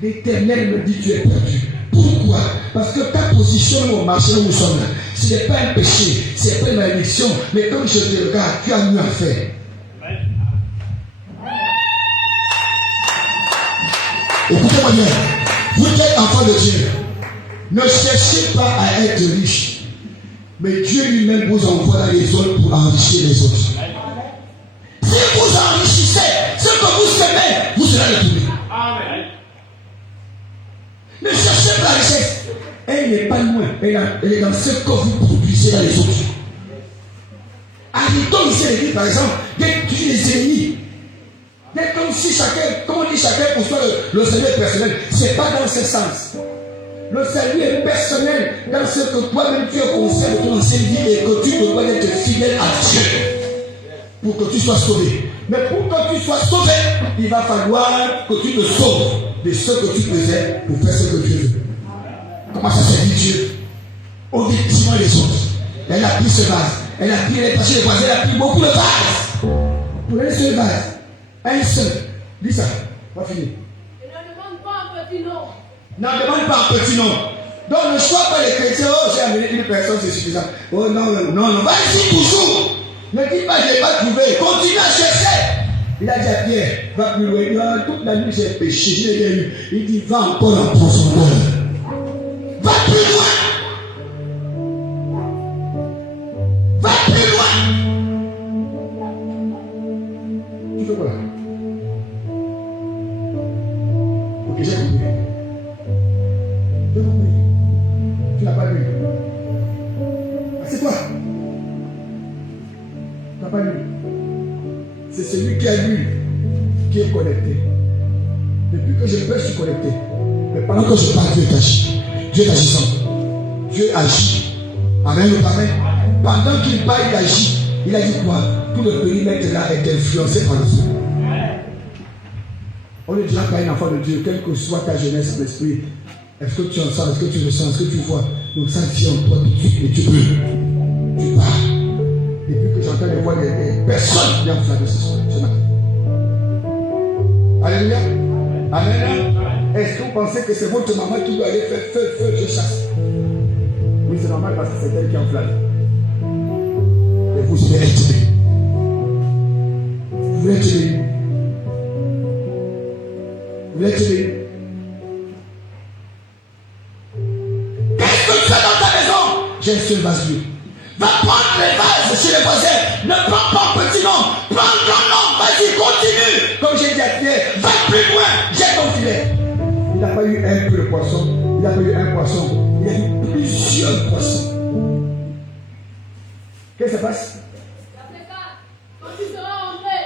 l'Éternel me dit tu es perdu. Pourquoi? Parce que ta position au marché où nous sommes là, ce n'est pas un péché, ce n'est pas une malédiction, mais comme je te regarde, tu as mieux à faire. Écoutez-moi bien, vous êtes enfants de Dieu. Ne cherchez pas à être riche, mais Dieu lui-même vous envoie dans les zones pour enrichir les autres. Si vous Elle n'est pas loin. Elle est dans ce que vous produisez dans les autres. Arrêtons ici l'église, par exemple, d'être les ennemis. D'être comme si chacun, comme on dit, chacun pour soi le salut est personnel. Ce n'est pas dans ce sens. Le salut est personnel dans ce que toi-même tu es conscient de ton ancienne vie et que tu dois être fidèle à Dieu pour que tu sois sauvé. Mais pour que tu sois sauvé, il va falloir que tu te sauves de ce que tu faisais pour faire ce que Dieu veut. Comment ça s'est dit Dieu? Au détriment des autres. Elle a pris ce vase. Elle a pris les tâches des voisins. Elle a pris beaucoup de vases. Pour un seul vase. Un seul. Dis ça. On va finir. Et ne demande pas un petit nom. N'en demande pas un petit nom. Donc ne sois pas les chrétiens. Oh, j'ai amené une personne, c'est suffisant. Oh non, non, non. Vas-y toujours. Ne dis pas, je ne l'ai pas trouvé. Continue à chercher. Il a dit à Pierre, va plus loin. Toute la nuit, j'ai péché. Je l'ai bien lu. Il dit, va encore en profondeur. Va plus loin. Va plus loin. Tu fais quoi là? Ok, j'ai compris. J'ai compris. Tu n'as pas lu. Ah, c'est quoi? Tu n'as pas lu. C'est celui qui a lu qui est connecté. Depuis que je prêche, je suis connecté. Mais pendant que je parle, Dieu est agit. Dieu est agissant. Dieu agit. Amen ou amen. Pendant qu'il parle, il agit. Il a dit quoi? Tout le périmètre là est influencé par le feu. On est déjà pas un enfant de Dieu, quelle que soit ta jeunesse d'esprit. Est-ce que tu en sens? Est-ce que tu ressens? Est-ce que tu vois? Donc ça vient en toi tout de suite et tu peux. Tu pars. Depuis que j'entends les voix des personnes viennent faire de ce matin. Alléluia. Amen. Est-ce que vous pensez que c'est votre maman qui doit aller faire feu, je chasse? Oui, c'est normal parce que c'est elle qui enflamme. Et vous allez être aidé. Vous voulez être aidé. Vous voulez être aidé. Qu'est-ce que tu fais dans ta maison? J'ai un seul vase d'eau. Va prendre les vases chez les voisins. Ne prends pas un petit nom. Prends ton nom. Vas-y, continue. Comme j'ai dit à Pierre, va plus loin. J'ai ton filet. Il n'a pas eu un peu de poisson. Il n'a pas eu un poisson. Il a eu plusieurs poissons. Qu'est-ce qui se passe? Quand tu seras entré,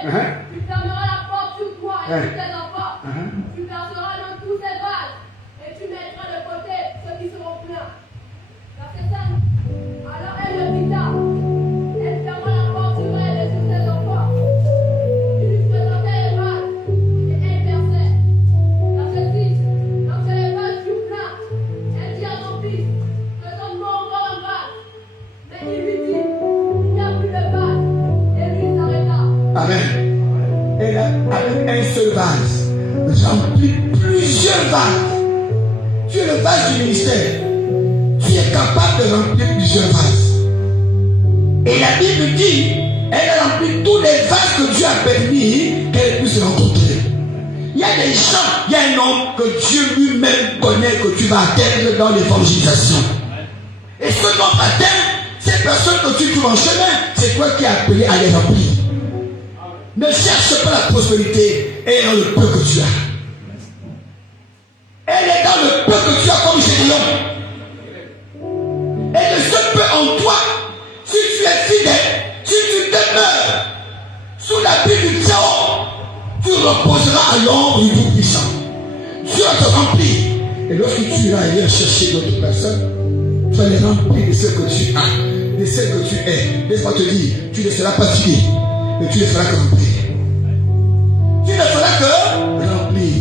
tu fermeras la porte sur toi et sur tes enfants. Tu verseras dans tous tes vases et tu mettras de côté ceux qui seront pleins. Verset 5. Alors elle le quitta. Elle ferma la porte sur elle et sur ses enfants. Il lui présentait les vases et elle versait. Verset 6. Lorsque les vases furent pleins, elle dit à son fils, présente-moi encore un vase. Mais il lui dit, il n'y a plus de vase. Et lui s'arrêta. Amen. Elle a avec un seul vase rempli plusieurs vases. Tu es le vase du ministère. Tu es capable de remplir plusieurs vases. Et la Bible dit, elle a rempli tous les vases que Dieu a permis qu'elle puisse rencontrer. Il y a des gens, il y a un homme que Dieu lui-même connaît que tu vas atteindre dans l'évangélisation. Et ce nom atteint, ces personnes que tu trouves en chemin, c'est toi qui es appelé à les remplir. Ne cherche pas la prospérité, elle est dans le peu que tu as. Elle est dans le peu que tu as comme Gédéon. Et de ce peu en toi, si tu es fidèle, si tu demeures sous l'abri du Très-Haut, tu reposeras à l'ombre du Tout-Puissant. Dieu te remplit. Et lorsque tu iras ailleurs chercher d'autres personnes, tu vas les remplir de ce que tu as, de ce que tu es. Laisse-moi te dire, tu ne seras pas fatigué, mais tu ne feras que remplir. Tu ne feras que remplir.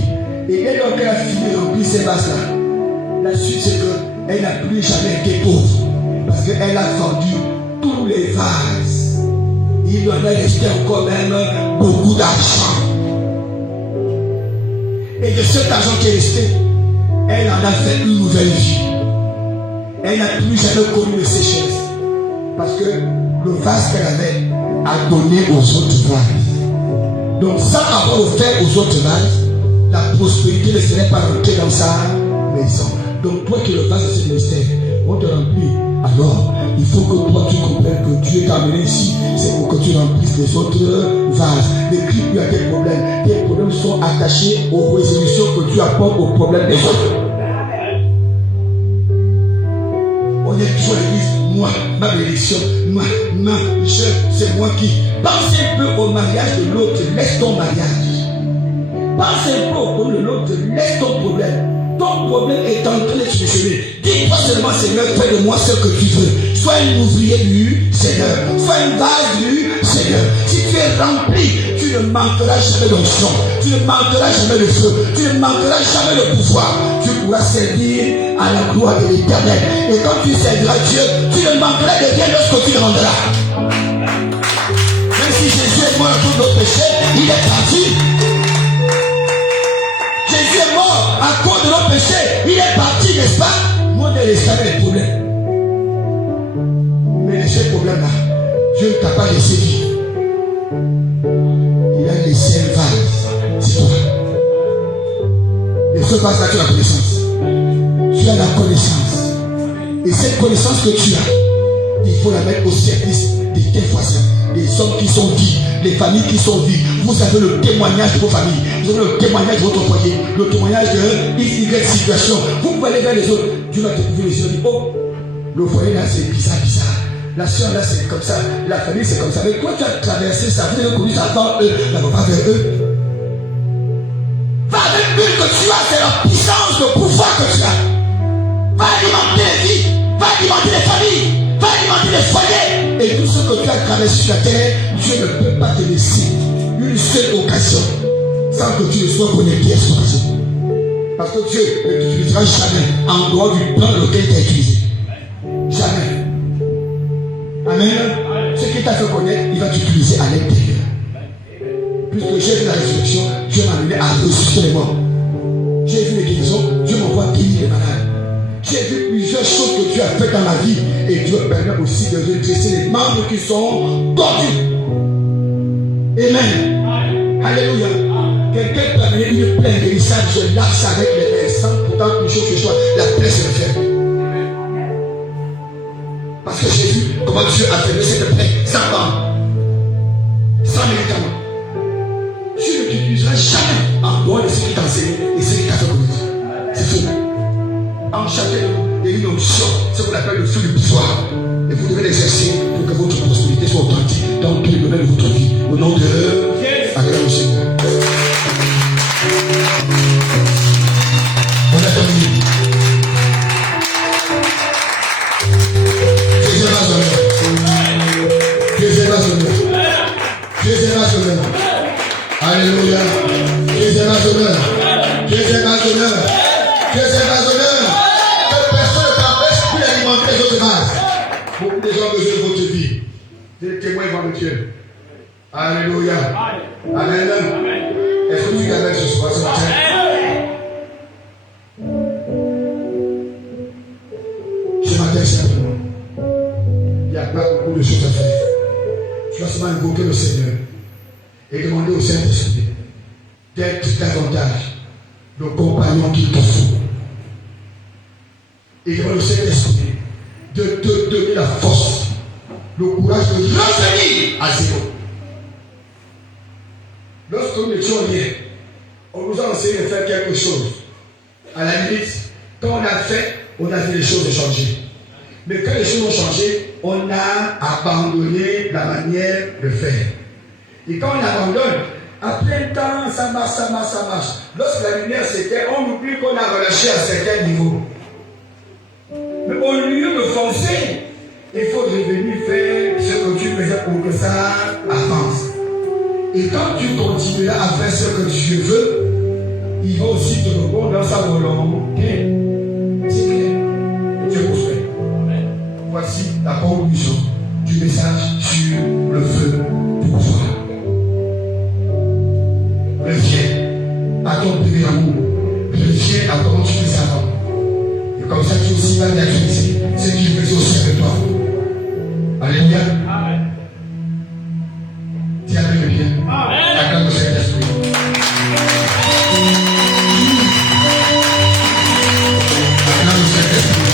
Et dès lors qu'elle a fini de remplir ces vases-là, la suite c'est qu'elle n'a plus jamais été pauvre. Parce qu'elle a vendu tous les vases. Il lui en a resté encore même beaucoup d'argent. Et de cet argent qui est resté, elle en a fait une nouvelle vie. Elle n'a plus jamais connu de sécheresse. Parce que le vase qu'elle avait a donné aux autres vases. Donc sans avoir offert aux autres vases, la prospérité ne serait pas rentrée dans sa maison. Donc toi qui es le vase de ce ministère, on te remplit. Alors, il faut que toi tu comprennes que Dieu t'a amené ici. C'est pour que tu remplisses les autres vases. Ne crie plus à tes problèmes. Tes problèmes sont attachés aux résolutions que tu apportes aux problèmes des autres. revient toujours à l'église. Moi, ma bénédiction, c'est moi qui. Pense un peu au mariage de l'autre, laisse ton mariage. Pense un peu au problème de l'autre, laisse ton problème. Ton problème est en train de solutionner. Dis-toi seulement, Seigneur, fais de moi ce que tu veux. Sois un ouvrier du Seigneur. Sois une base du Seigneur. Si tu es rempli, tu ne manqueras jamais d'onction. Tu ne manqueras jamais de feu. Tu ne manqueras jamais de pouvoir. Tu pourras servir à la gloire de l'Éternel. Et quand tu serviras Dieu, tu ne manqueras de rien lorsque tu rendras. Même si Jésus est mort pour nos péchés, il est parti. Jésus est mort à cause de nos péchés. Il est parti, n'est-ce pas? Moi, je laisse jamais les problèmes. Mais ces problèmes-là, Dieu ne t'a pas laissé vivre. Il a laissé un vase. C'est toi. Et ce vase-là, tu as la connaissance. Tu as la connaissance. Et cette connaissance que tu as, il faut la mettre au service de tes voisins. Les hommes qui sont dits, les familles qui sont dites. Vous avez le témoignage de vos familles, vous avez le témoignage de votre foyer, le témoignage de Y situation. Vous pouvez aller vers les autres. Dieu va découvrir les yeux. Dit, oh, le foyer là c'est bizarre. La soeur là c'est comme ça. La famille c'est comme ça. Mais toi tu as traversé ça, vous avez connu ça avant eux. D'abord pas vers eux. Va avec l'une que tu as, c'est la puissance, le pouvoir que tu as. Va alimenter les vies, va alimenter les familles, va alimenter les foyers. Et tout ce que tu as traversé sur la terre, Dieu ne peut pas te laisser une seule occasion sans que tu ne sois connecté à cette occasion. Parce que Dieu ne t'utilisera jamais en dehors du plan lequel il t'a utilisé. Jamais. Amen. Ce qui t'a fait connaître, il va t'utiliser à l'intérieur. Puisque j'ai vu la résurrection, Dieu m'a amené à ressusciter les morts. J'ai vu les guérisons, Dieu m'envoie guérir les malades. J'ai vu plusieurs choses que Dieu a faites dans ma vie. Et Dieu permet aussi de redresser les membres qui sont tordus. Amen. Alléluia. Quelqu'un peut amener une plaie guérissable, je lâche avec les mains sans pourtant une chose que je sois, la plaie se fait. Parce que j'ai vu comment Dieu a fait cette plaie sans banque, sans médicaments. Dieu ne t'utilisera jamais en dehors de ce qui t'a enseigné et ce qui t'a fait connaître. C'est faux. En chacun de une onction, ce qu'on appelle le feu du pouvoir. Et vous devez l'exercer pour que votre prospérité soit authentique dans tous les domaines de votre vie. Au nom de Acclame le Seigneur. On a terminé. Deuxième base d'honneur. Deuxième base d'honneur. Deuxième base d'honneur. Alléluia. Deuxième base d'honneur. Deuxième base d'honneur. Deuxième base d'honneur. Que personne ne t'empêche plus d'alimenter les autres bases. Beaucoup de gens ont besoin de votre vie. Des témoins devant le Dieu. Alléluia. Amen. Est-ce que tu t'appelles ce soir, ce matin? Ce matin, simplement, il n'y a pas beaucoup de choses à faire. Tu vas seulement invoquer le Seigneur et demander au Saint-Esprit d'être davantage le compagnon qu'il te faut. Et demander au Saint-Esprit de te donner la force, le courage de revenir à zéro. Lorsque nous n'étions rien, on nous a enseigné de faire quelque chose. À la limite, quand on a fait, on a vu les choses changer. Mais quand les choses ont changé, on a abandonné la manière de faire. Et quand on abandonne, après un temps, ça marche. Lorsque la lumière s'éteint, on oublie qu'on a relâché à certains niveaux. Mais au lieu de foncer, il faut revenir faire ce que tu faisais pour que ça avance. Et quand tu continueras à faire ce que Dieu veut, il va aussi te répondre dans sa volonté. C'est clair. Et Dieu prospère. Voici la conclusion du message sur le feu du pouvoir. Reviens à ton premier amour. Reviens à comment tu faisais avant. Et comme ça, tu aussi vas réaliser ce qu'il faisait aussi avec toi. Alléluia. Dis avec le bien. Acclame le Saint-Esprit. Acclame le Saint-Esprit.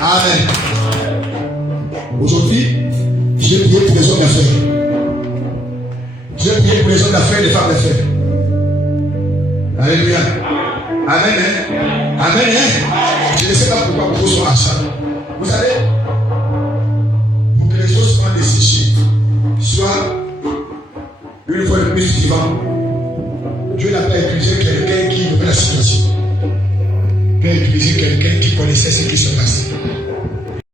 Amen. Aujourd'hui, j'ai prié pour les hommes d'affaires. J'ai prié pour les hommes d'affaires et les femmes d'affaires. Alléluia. Amen. Amen. Je ne sais pas pourquoi beaucoup sont à ça. Vous savez, pour que les choses soient desséchées, soit une fois de plus vivant, Dieu n'a pas utilisé quelqu'un qui veut la situation. Dieu a utilisé quelqu'un qui connaissait ce qui se passait.